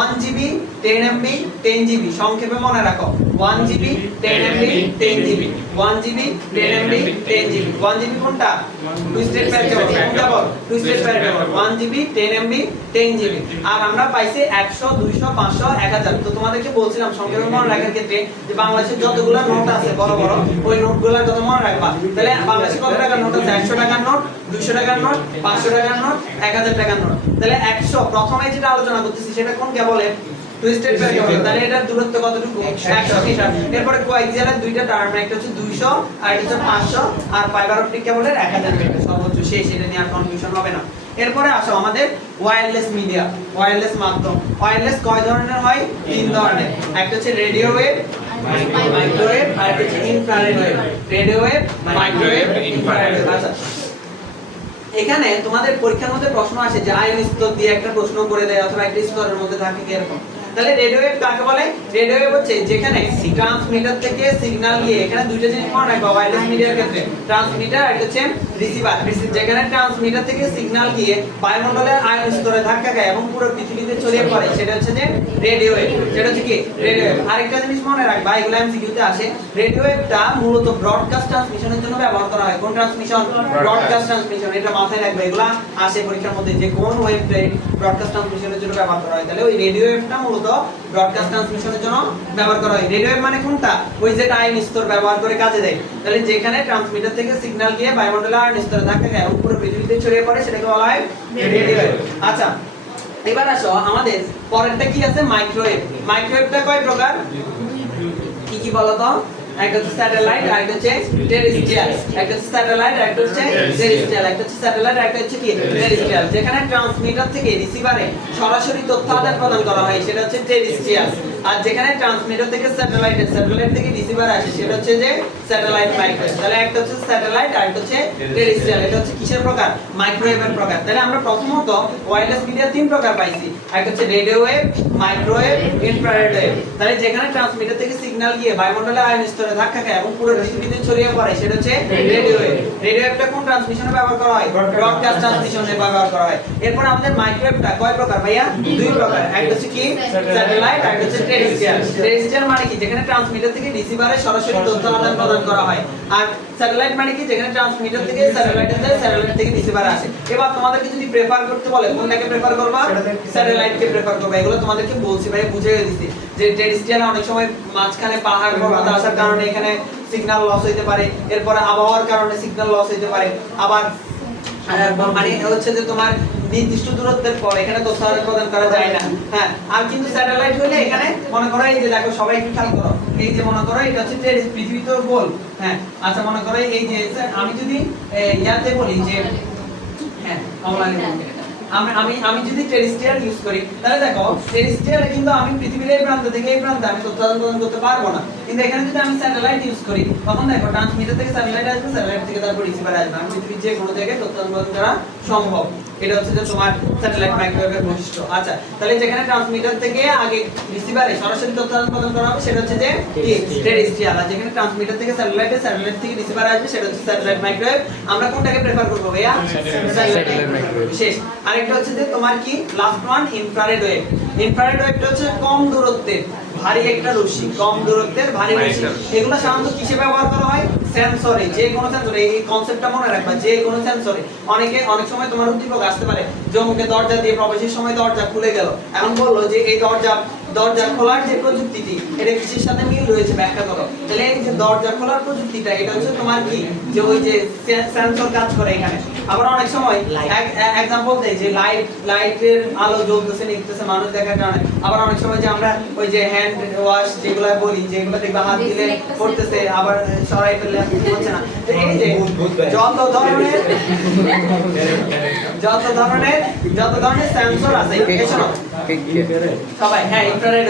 1 GB 10 MB 10 GB। সংক্ষেপে মনে রাখো 1 GB 10 MB 10 GB 1 GB 10 MB 10 GB 1 GB কোনটা? Twisted pair cable. কোনটা বল? Twisted pair cable 1 GB 10 MB 10 GB। আর আমরা পাইছি 100 200 500 1000। তো তোমাদেরকে বলছিলাম সংক্ষেপে মনে রাখার ক্ষেত্রে যে বাংলাদেশের যতগুলো নোট আছে বড় বড় ওই নোটগুলোর কথা মনে রাখবা। তাহলে বাংলাদেশে কত টাকার নোট আছে? 100 টাকার নোট, 200 টাকার নোট, 500 টাকার নোট, 1000 টাকার নোট। তাহলে 100 প্রথমে যেটা আলোচনা করতেছি সেটা কোন কেবলের? টুইস্টেড পেয়ার কেবল। তাহলে এটার দূরত্ব কতটুকু? 100 মিটার। এরপরে কোয়াক্সিয়ালের দুইটা টার্ম, একটা হচ্ছে 200 আর একটা হচ্ছে 500 আর ফাইবার অপটিক কেবলের 1000 মিটার। সর্বোচ্চ শেষ, এটা নিয়ে আর কনফিউশন হবে না। এরপরে আসো আমাদের ওয়্যারলেস মিডিয়া, ওয়্যারলেস মাধ্যম। ওয়্যারলেস কয় ধরনের হয়? 3 ধরনের। একটা হচ্ছে রেডিও ওয়েভ, মাইক্রোওয়েভ আর একটা হচ্ছে infrared wave. Radio wave, microwave, infrared wave. আচ্ছা, এখানে তোমাদের পরীক্ষার মধ্যে প্রশ্ন আসে যে আয়ন স্তর দিয়ে একটা প্রশ্ন করে দেয় অথবা একটা স্তরের মধ্যে থাকে কি এরকম। তাহলে রেডিও ওয়েভ কাকে বলে? রেডিও ওয়েভ হচ্ছে যেখানে ট্রান্সমিটার থেকে সিগন্যাল গিয়ে, এখানে দুইটা জিনিস মনে রাখবা ওয়্যারলেস মিডিয়ার ক্ষেত্রে, ট্রান্সমিটার আর একটা হচ্ছে রিসিভার। যেখানে ট্রান্সমিটার থেকে সিগন্যাল গিয়ে বায়ুমণ্ডলের আয়ন স্তরে ধাক্কা খায় এবং পুরো পৃথিবীতে ছড়িয়ে পড়ে সেটা হচ্ছে যে রেডিও ওয়েভ। সেটা হচ্ছে কি? Radio wave. আরেকটা জিনিস মনে রাখবা, এগুলো এমসিকিউতে আসে। রেডিও ওয়েভটা মূলত ব্রডকাস্ট ট্রান্সমিশনের জন্য ব্যবহার করা হয়। কোন ট্রান্সমিশন? Broadcast transmission. এটা মাথায় রাখবে, এগুলা আসে পরীক্ষার মধ্যে যে কোন ওয়েভটা ব্রডকাস্ট ট্রান্সমিশনের জন্য ব্যবহার করা হয়। তাহলে ওই রেডিও ওয়েভটা মূলত ব্রডকাস্ট ট্রান্সমিশনের জন্য ব্যবহার করা হয়। রেডিও ওয়েভ মানে কোনটা? ওই যেটা আয়ন স্তর ব্যবহার করে কাজে দেয়। তাহলে যেখানে ট্রান্সমিটার থেকে সিগন্যাল গিয়ে বায়ুমণ্ডলের আয়ন স্তরে ধাক্কা খায় এবং পুরো পৃথিবীতে ছড়িয়ে পড়ে সেটাকে বলা হয় রেডিও ওয়েভ। আচ্ছা, এবার আসো আমাদের পরেরটা কি আছে? মাইক্রোওয়েভ। মাইক্রোওয়েভটা কয় প্রকার? কি কি বলো তো? একটা হচ্ছে স্যাটেলাইট আর একটা হচ্ছে টেরেস্ট্রিয়াল। একটা হচ্ছে স্যাটেলাইট আর একটা হচ্ছে টেরেস্ট্রিয়াল। একটা হচ্ছে স্যাটেলাইট আর একটা হচ্ছে কি? টেরেস্ট্রিয়াল। যেখানে ট্রান্সমিটার থেকে রিসিভারে সরাসরি তথ্য আদান প্রদান করা হয় সেটা হচ্ছে টেরেস্ট্রিয়াল। আর যেখানে ট্রান্সমিটার থেকে স্যাটেলাইট থেকে রিসিভার আসে সেটা হচ্ছে যে স্যাটেলাইট মাইক্রোওয়েভ। তাহলে একটা হচ্ছে স্যাটেলাইট আর একটা হচ্ছে টেরেস্ট্রিয়াল। এটা হচ্ছে কিসের প্রকার? মাইক্রোওয়েভের প্রকার। তাহলে আমরা প্রথমত ওয়্যারলেস মিডিয়া 3 প্রকার পাইছি। একটা হচ্ছে radio wave, microwave, infrared wave. তাহলে যেখানে ট্রান্সমিটার থেকে সিগন্যাল গিয়ে বায়ুমণ্ডলে আয়ন স্তরে ধাক্কা খায় এবং পুরো পৃথিবীতে ছড়িয়ে পড়ে সেটা হচ্ছে রেডিও ওয়েভ। রেডিও ওয়েভটা কোন ট্রান্সমিশনে ব্যবহার করা হয়? ব্রডকাস্ট ট্রান্সমিশনে ব্যবহার করা হয়। এরপর আমাদের মাইক্রোওয়েভটা কয় প্রকার ভাইয়া? 2 প্রকার। একটা হচ্ছে কি? স্যাটেলাইট আর একটা হচ্ছে টেরেস্ট্রিয়াল। টেরেস্ট্রিয়াল মানে কি? যেখানে ট্রান্সমিটার থেকে রিসিভারে সরাসরি তথ্য আদান প্রদান করা হয়। আর স্যাটেলাইট মানে কি? যেখানে ট্রান্সমিটার থেকে স্যাটেলাইটে যায়, স্যাটেলাইট থেকে রিসিভারে আসে। এবার তোমাদেরকে যদি প্রেফার করতে বলে কোনটাকে প্রেফার করবা? স্যাটেলাইটকে প্রেফার করবা। এগুলো তোমাদেরকে বলছি ভাই, বুঝিয়ে দিছি যে টেরেস্ট্রিয়াল অনেক সময় মাঝখানে পাহাড় পর্বত আসার কারণে এখানে সিগন্যাল লস হইতে পারে। এরপর আবহাওয়ার কারণে সিগন্যাল লস হইতে পারে। আবার মানে হচ্ছে যে তোমার নির্দিষ্ট দূরত্বের পর এখানে তথ্য আদান প্রদান করা যায় না। হ্যাঁ, আর কিন্তু স্যাটেলাইট হলে এখানে মনে করো এই যে দেখো সবাই একটু খেয়াল করো, এই যে মনে করো এটা হচ্ছে পৃথিবী তো গোল। হ্যাঁ, আচ্ছা মনে করো এই যে আমি যদি ইয়াতে বলি যে হ্যাঁ আমি যদি টেরেস্ট্রিয়াল ইউজ করি তাহলে দেখো টেরেস্ট্রিয়ালে কিন্তু আমি পৃথিবীর এই প্রান্ত থেকে এই প্রান্তে আমি তথ্য আদান প্রদান করতে পারবো না। কিন্তু এখানে যদি আমি স্যাটেলাইট ইউজ করি তখন দেখো ট্রান্সমিটার থেকে স্যাটেলাইট আসবে, স্যাটেলাইট থেকে তারপর রিসিভার আসবে। আমি পৃথিবীর যে কোনো জায়গায় তথ্য আদান প্রদান করা সম্ভব। এটা হচ্ছে যে তোমার স্যাটেলাইট মাইক্রোওয়েভের বৈশিষ্ট্য। আচ্ছা, তাহলে যেখানে ট্রান্সমিটার থেকে আগে রিসিভারে সরাসরি তথ্য আদান প্রদান করা হবে সেটা হচ্ছে যে টেরেস্ট্রিয়াল। আর যেখানে ট্রান্সমিটার থেকে স্যাটেলাইটে, স্যাটেলাইট থেকে রিসিভার আসবে সেটা হচ্ছে স্যাটেলাইট মাইক্রোওয়েভ। আমরা কোনটাকে প্রেফার করব ভাইয়া? Satellite microwave. শেষ। আরেকটা হচ্ছে যে তোমার কি last one infrared wave. Infrared ওয়েভটা হচ্ছে কম দূরত্বের ভারী একটা রশ্মি, কম দূরত্বের ভারী রশ্মি। এগুলো সাধারণত কিসে ব্যবহার করা হয়? সেন্সরে। যে কোনো সেন্সরে, এই কনসেপ্টটা মনে রাখবা, যে কোনো সেন্সরে। অনেক সময় তোমার উদ্দীপক আসতে পারে যে অমুকে দরজা দিয়ে প্রবেশের সময় দরজা খুলে গেল, এখন বললো যে এই দরজা দরজা খোলার যে প্রযুক্তিটি এটা কিসের সাথে মিল রয়েছে ব্যাখ্যা করো। তাহলে এই যে দরজা খোলার প্রযুক্তিটা এটা হচ্ছে তোমার কি যে ওই যে সেন্সর কাজ করে এখানে। আবার অনেক সময় এক্সাম্পল দেই যে লাইটের আলো জ্বলতেছে নিতেছে মানুষ দেখার কারণে। আবার অনেক সময় যে আমরা ওই যে হ্যান্ড ওয়াশ যেগুলো বলি যেগুলো দেখবে হাত দিলে পড়তেছে আবার সরাই ফেললে হচ্ছে না। তো এই যে যত ধরনের সেন্সর আছে এছাড়াও সবাই হ্যাঁ ইনফ্রারেড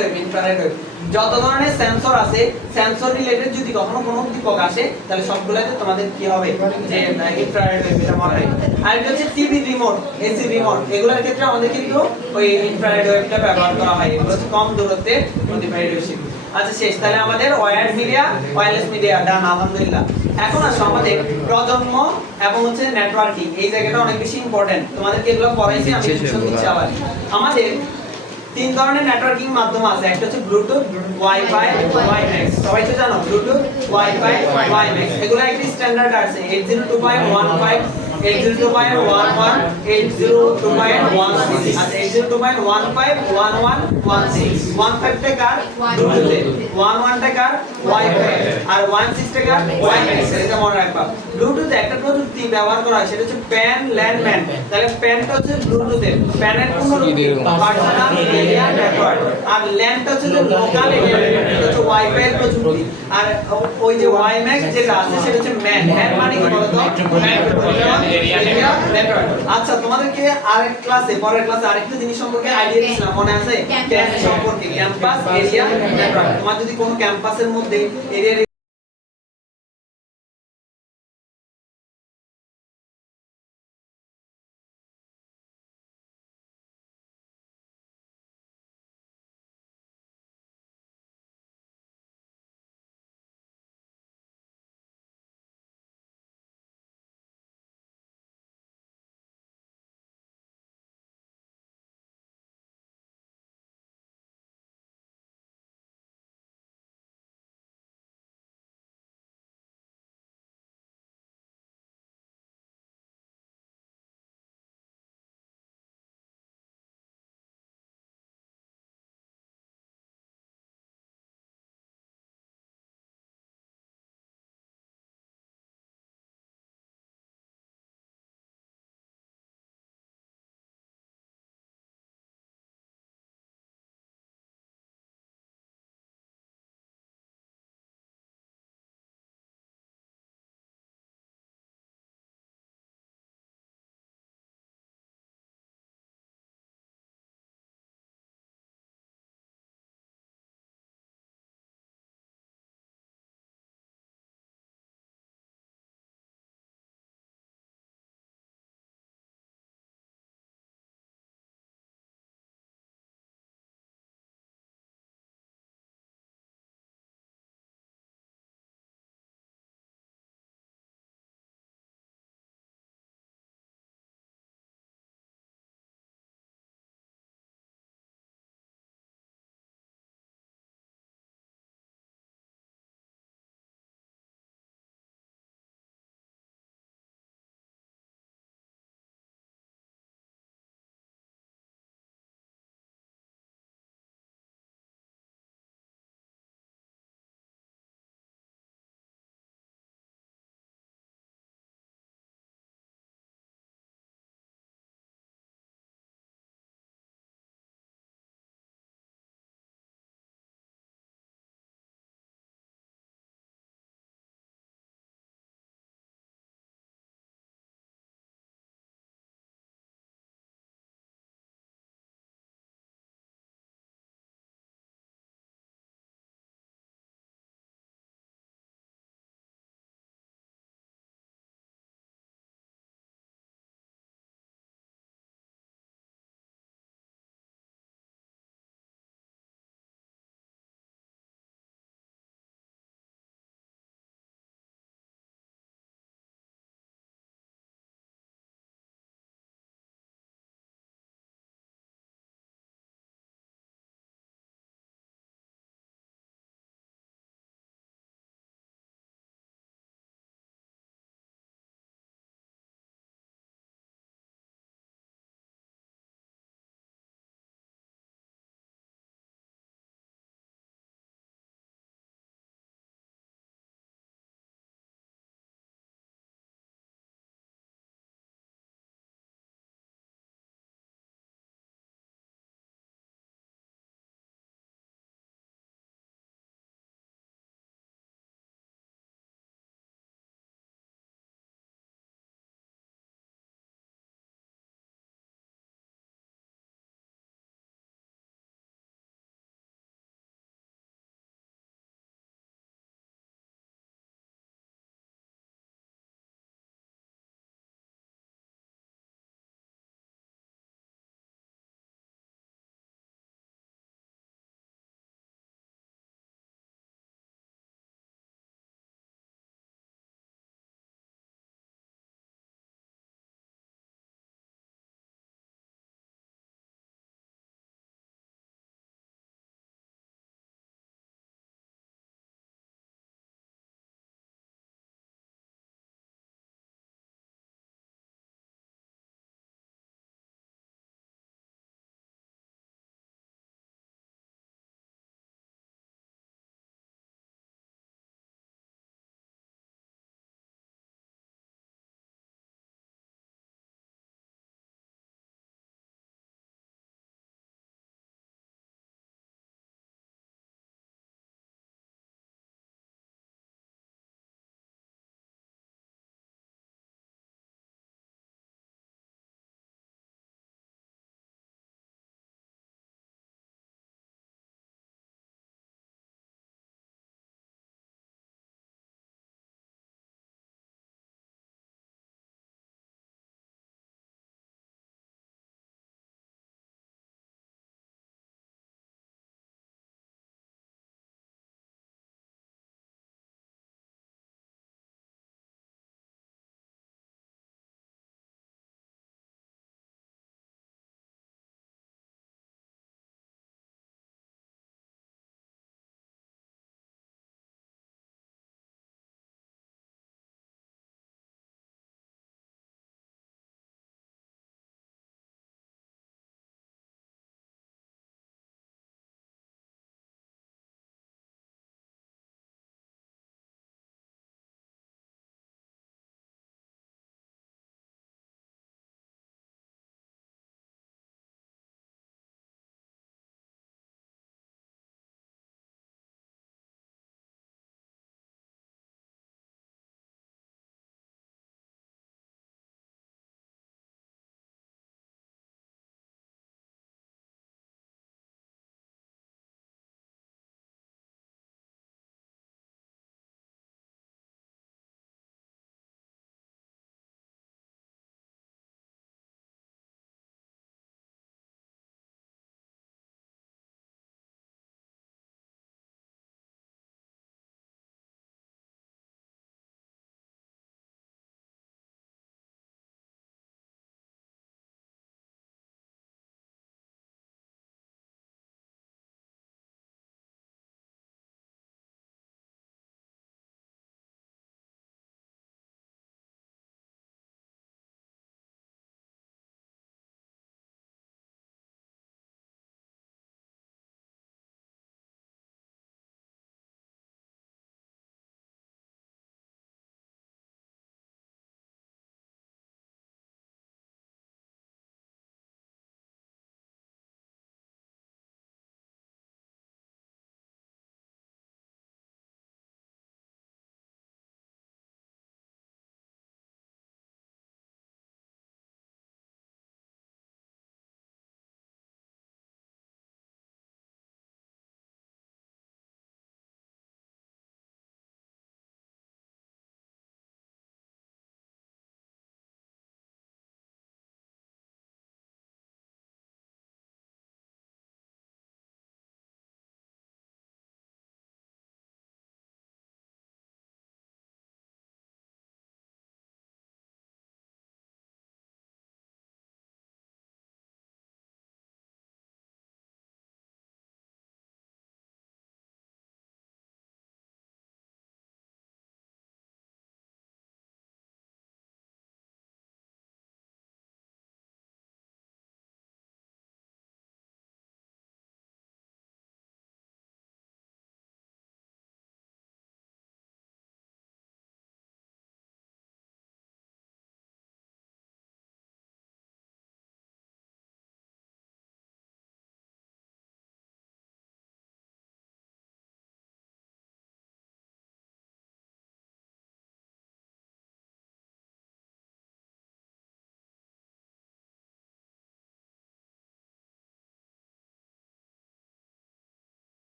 ওয়েভ যত ধরনের সেন্সর আছে সেন্সর রিলেটেড যদি কখনো কোনো উদ্দীপক আসে তাহলে সবগুলোতে তোমাদের কি হবে যে ইনফ্রারেড ওয়েভ এটা মনে রাখবে। আর এটা হচ্ছে টিভি রিমোট এসি রিমোট এগুলোর ক্ষেত্রে আমাদের কিন্তু ওই ইনফ্রারেড ওয়েভটা ব্যবহার করা হয়। এগুলো হচ্ছে কম দূরত্বের প্রতিফলিত রশ্মি। আচ্ছা শেষ তাহলে আমাদের ওয়্যারড মিডিয়া ওয়্যারলেস মিডিয়া ডান আলহামদুলিল্লাহ। এখন আসো আমাদের প্রজন্ম এবং হচ্ছে নেটওয়ার্কিং এই জায়গাটা অনেক বেশি ইম্পর্টেন্ট। তোমাদেরকে এগুলো পড়াইছি আমি কিছু দিচ্ছি আবার। আমাদের তিন ধরনের নেটওয়ার্কিং মাধ্যম আছে। একটা হচ্ছে ব্লুটুথ ওয়াইফাই ওয়াইম্যাক্স সবাই তো জানো ব্লুটুথ ওয়াইফাই ওয়াইম্যাক্স এগুলো একটা স্ট্যান্ডার্ড আছে 802.15 802.11 802.16 আচ্ছা 802.15 15 টা কার ব্লুটুথে 11 টা কার ওয়াইফাই আর 16 টা কার ওয়াইম্যাক্স এটা মনে রাখবা। ব্লুটুথ একটা প্রযুক্তি ব্যবহার করা হয় সেটা হচ্ছে প্যান ল্যান্ড ম্যান। তাহলে প্যানটা হচ্ছে ব্লুটুথের প্যানের পূর্ণরূপ পার্সোনাল এরিয়া নেটওয়ার্ক আর ল্যান্ডটা হচ্ছে লোকাল এরিয়া নেটওয়ার্ক এটা হচ্ছে ওয়াইফাই এর প্রযুক্তি। আর ওই যে ওয়াইম্যাক্স যেটা আছে সেটা হচ্ছে ম্যান ম্যান মানে কি বলতো ম্যান এরিয়া নেটওয়ার্ক। আচ্ছা তোমাদেরকে আরেক ক্লাসে পরের ক্লাসে আরেকটা জিনিস সম্পর্কে আইডিয়া দিছিলাম মনে আছে ক্যাম্পাস সম্পর্কে ক্যাম্পাস এরিয়া নেটওয়ার্ক। তোমার যদি কোনো ক্যাম্পাসের মধ্যে এরিয়া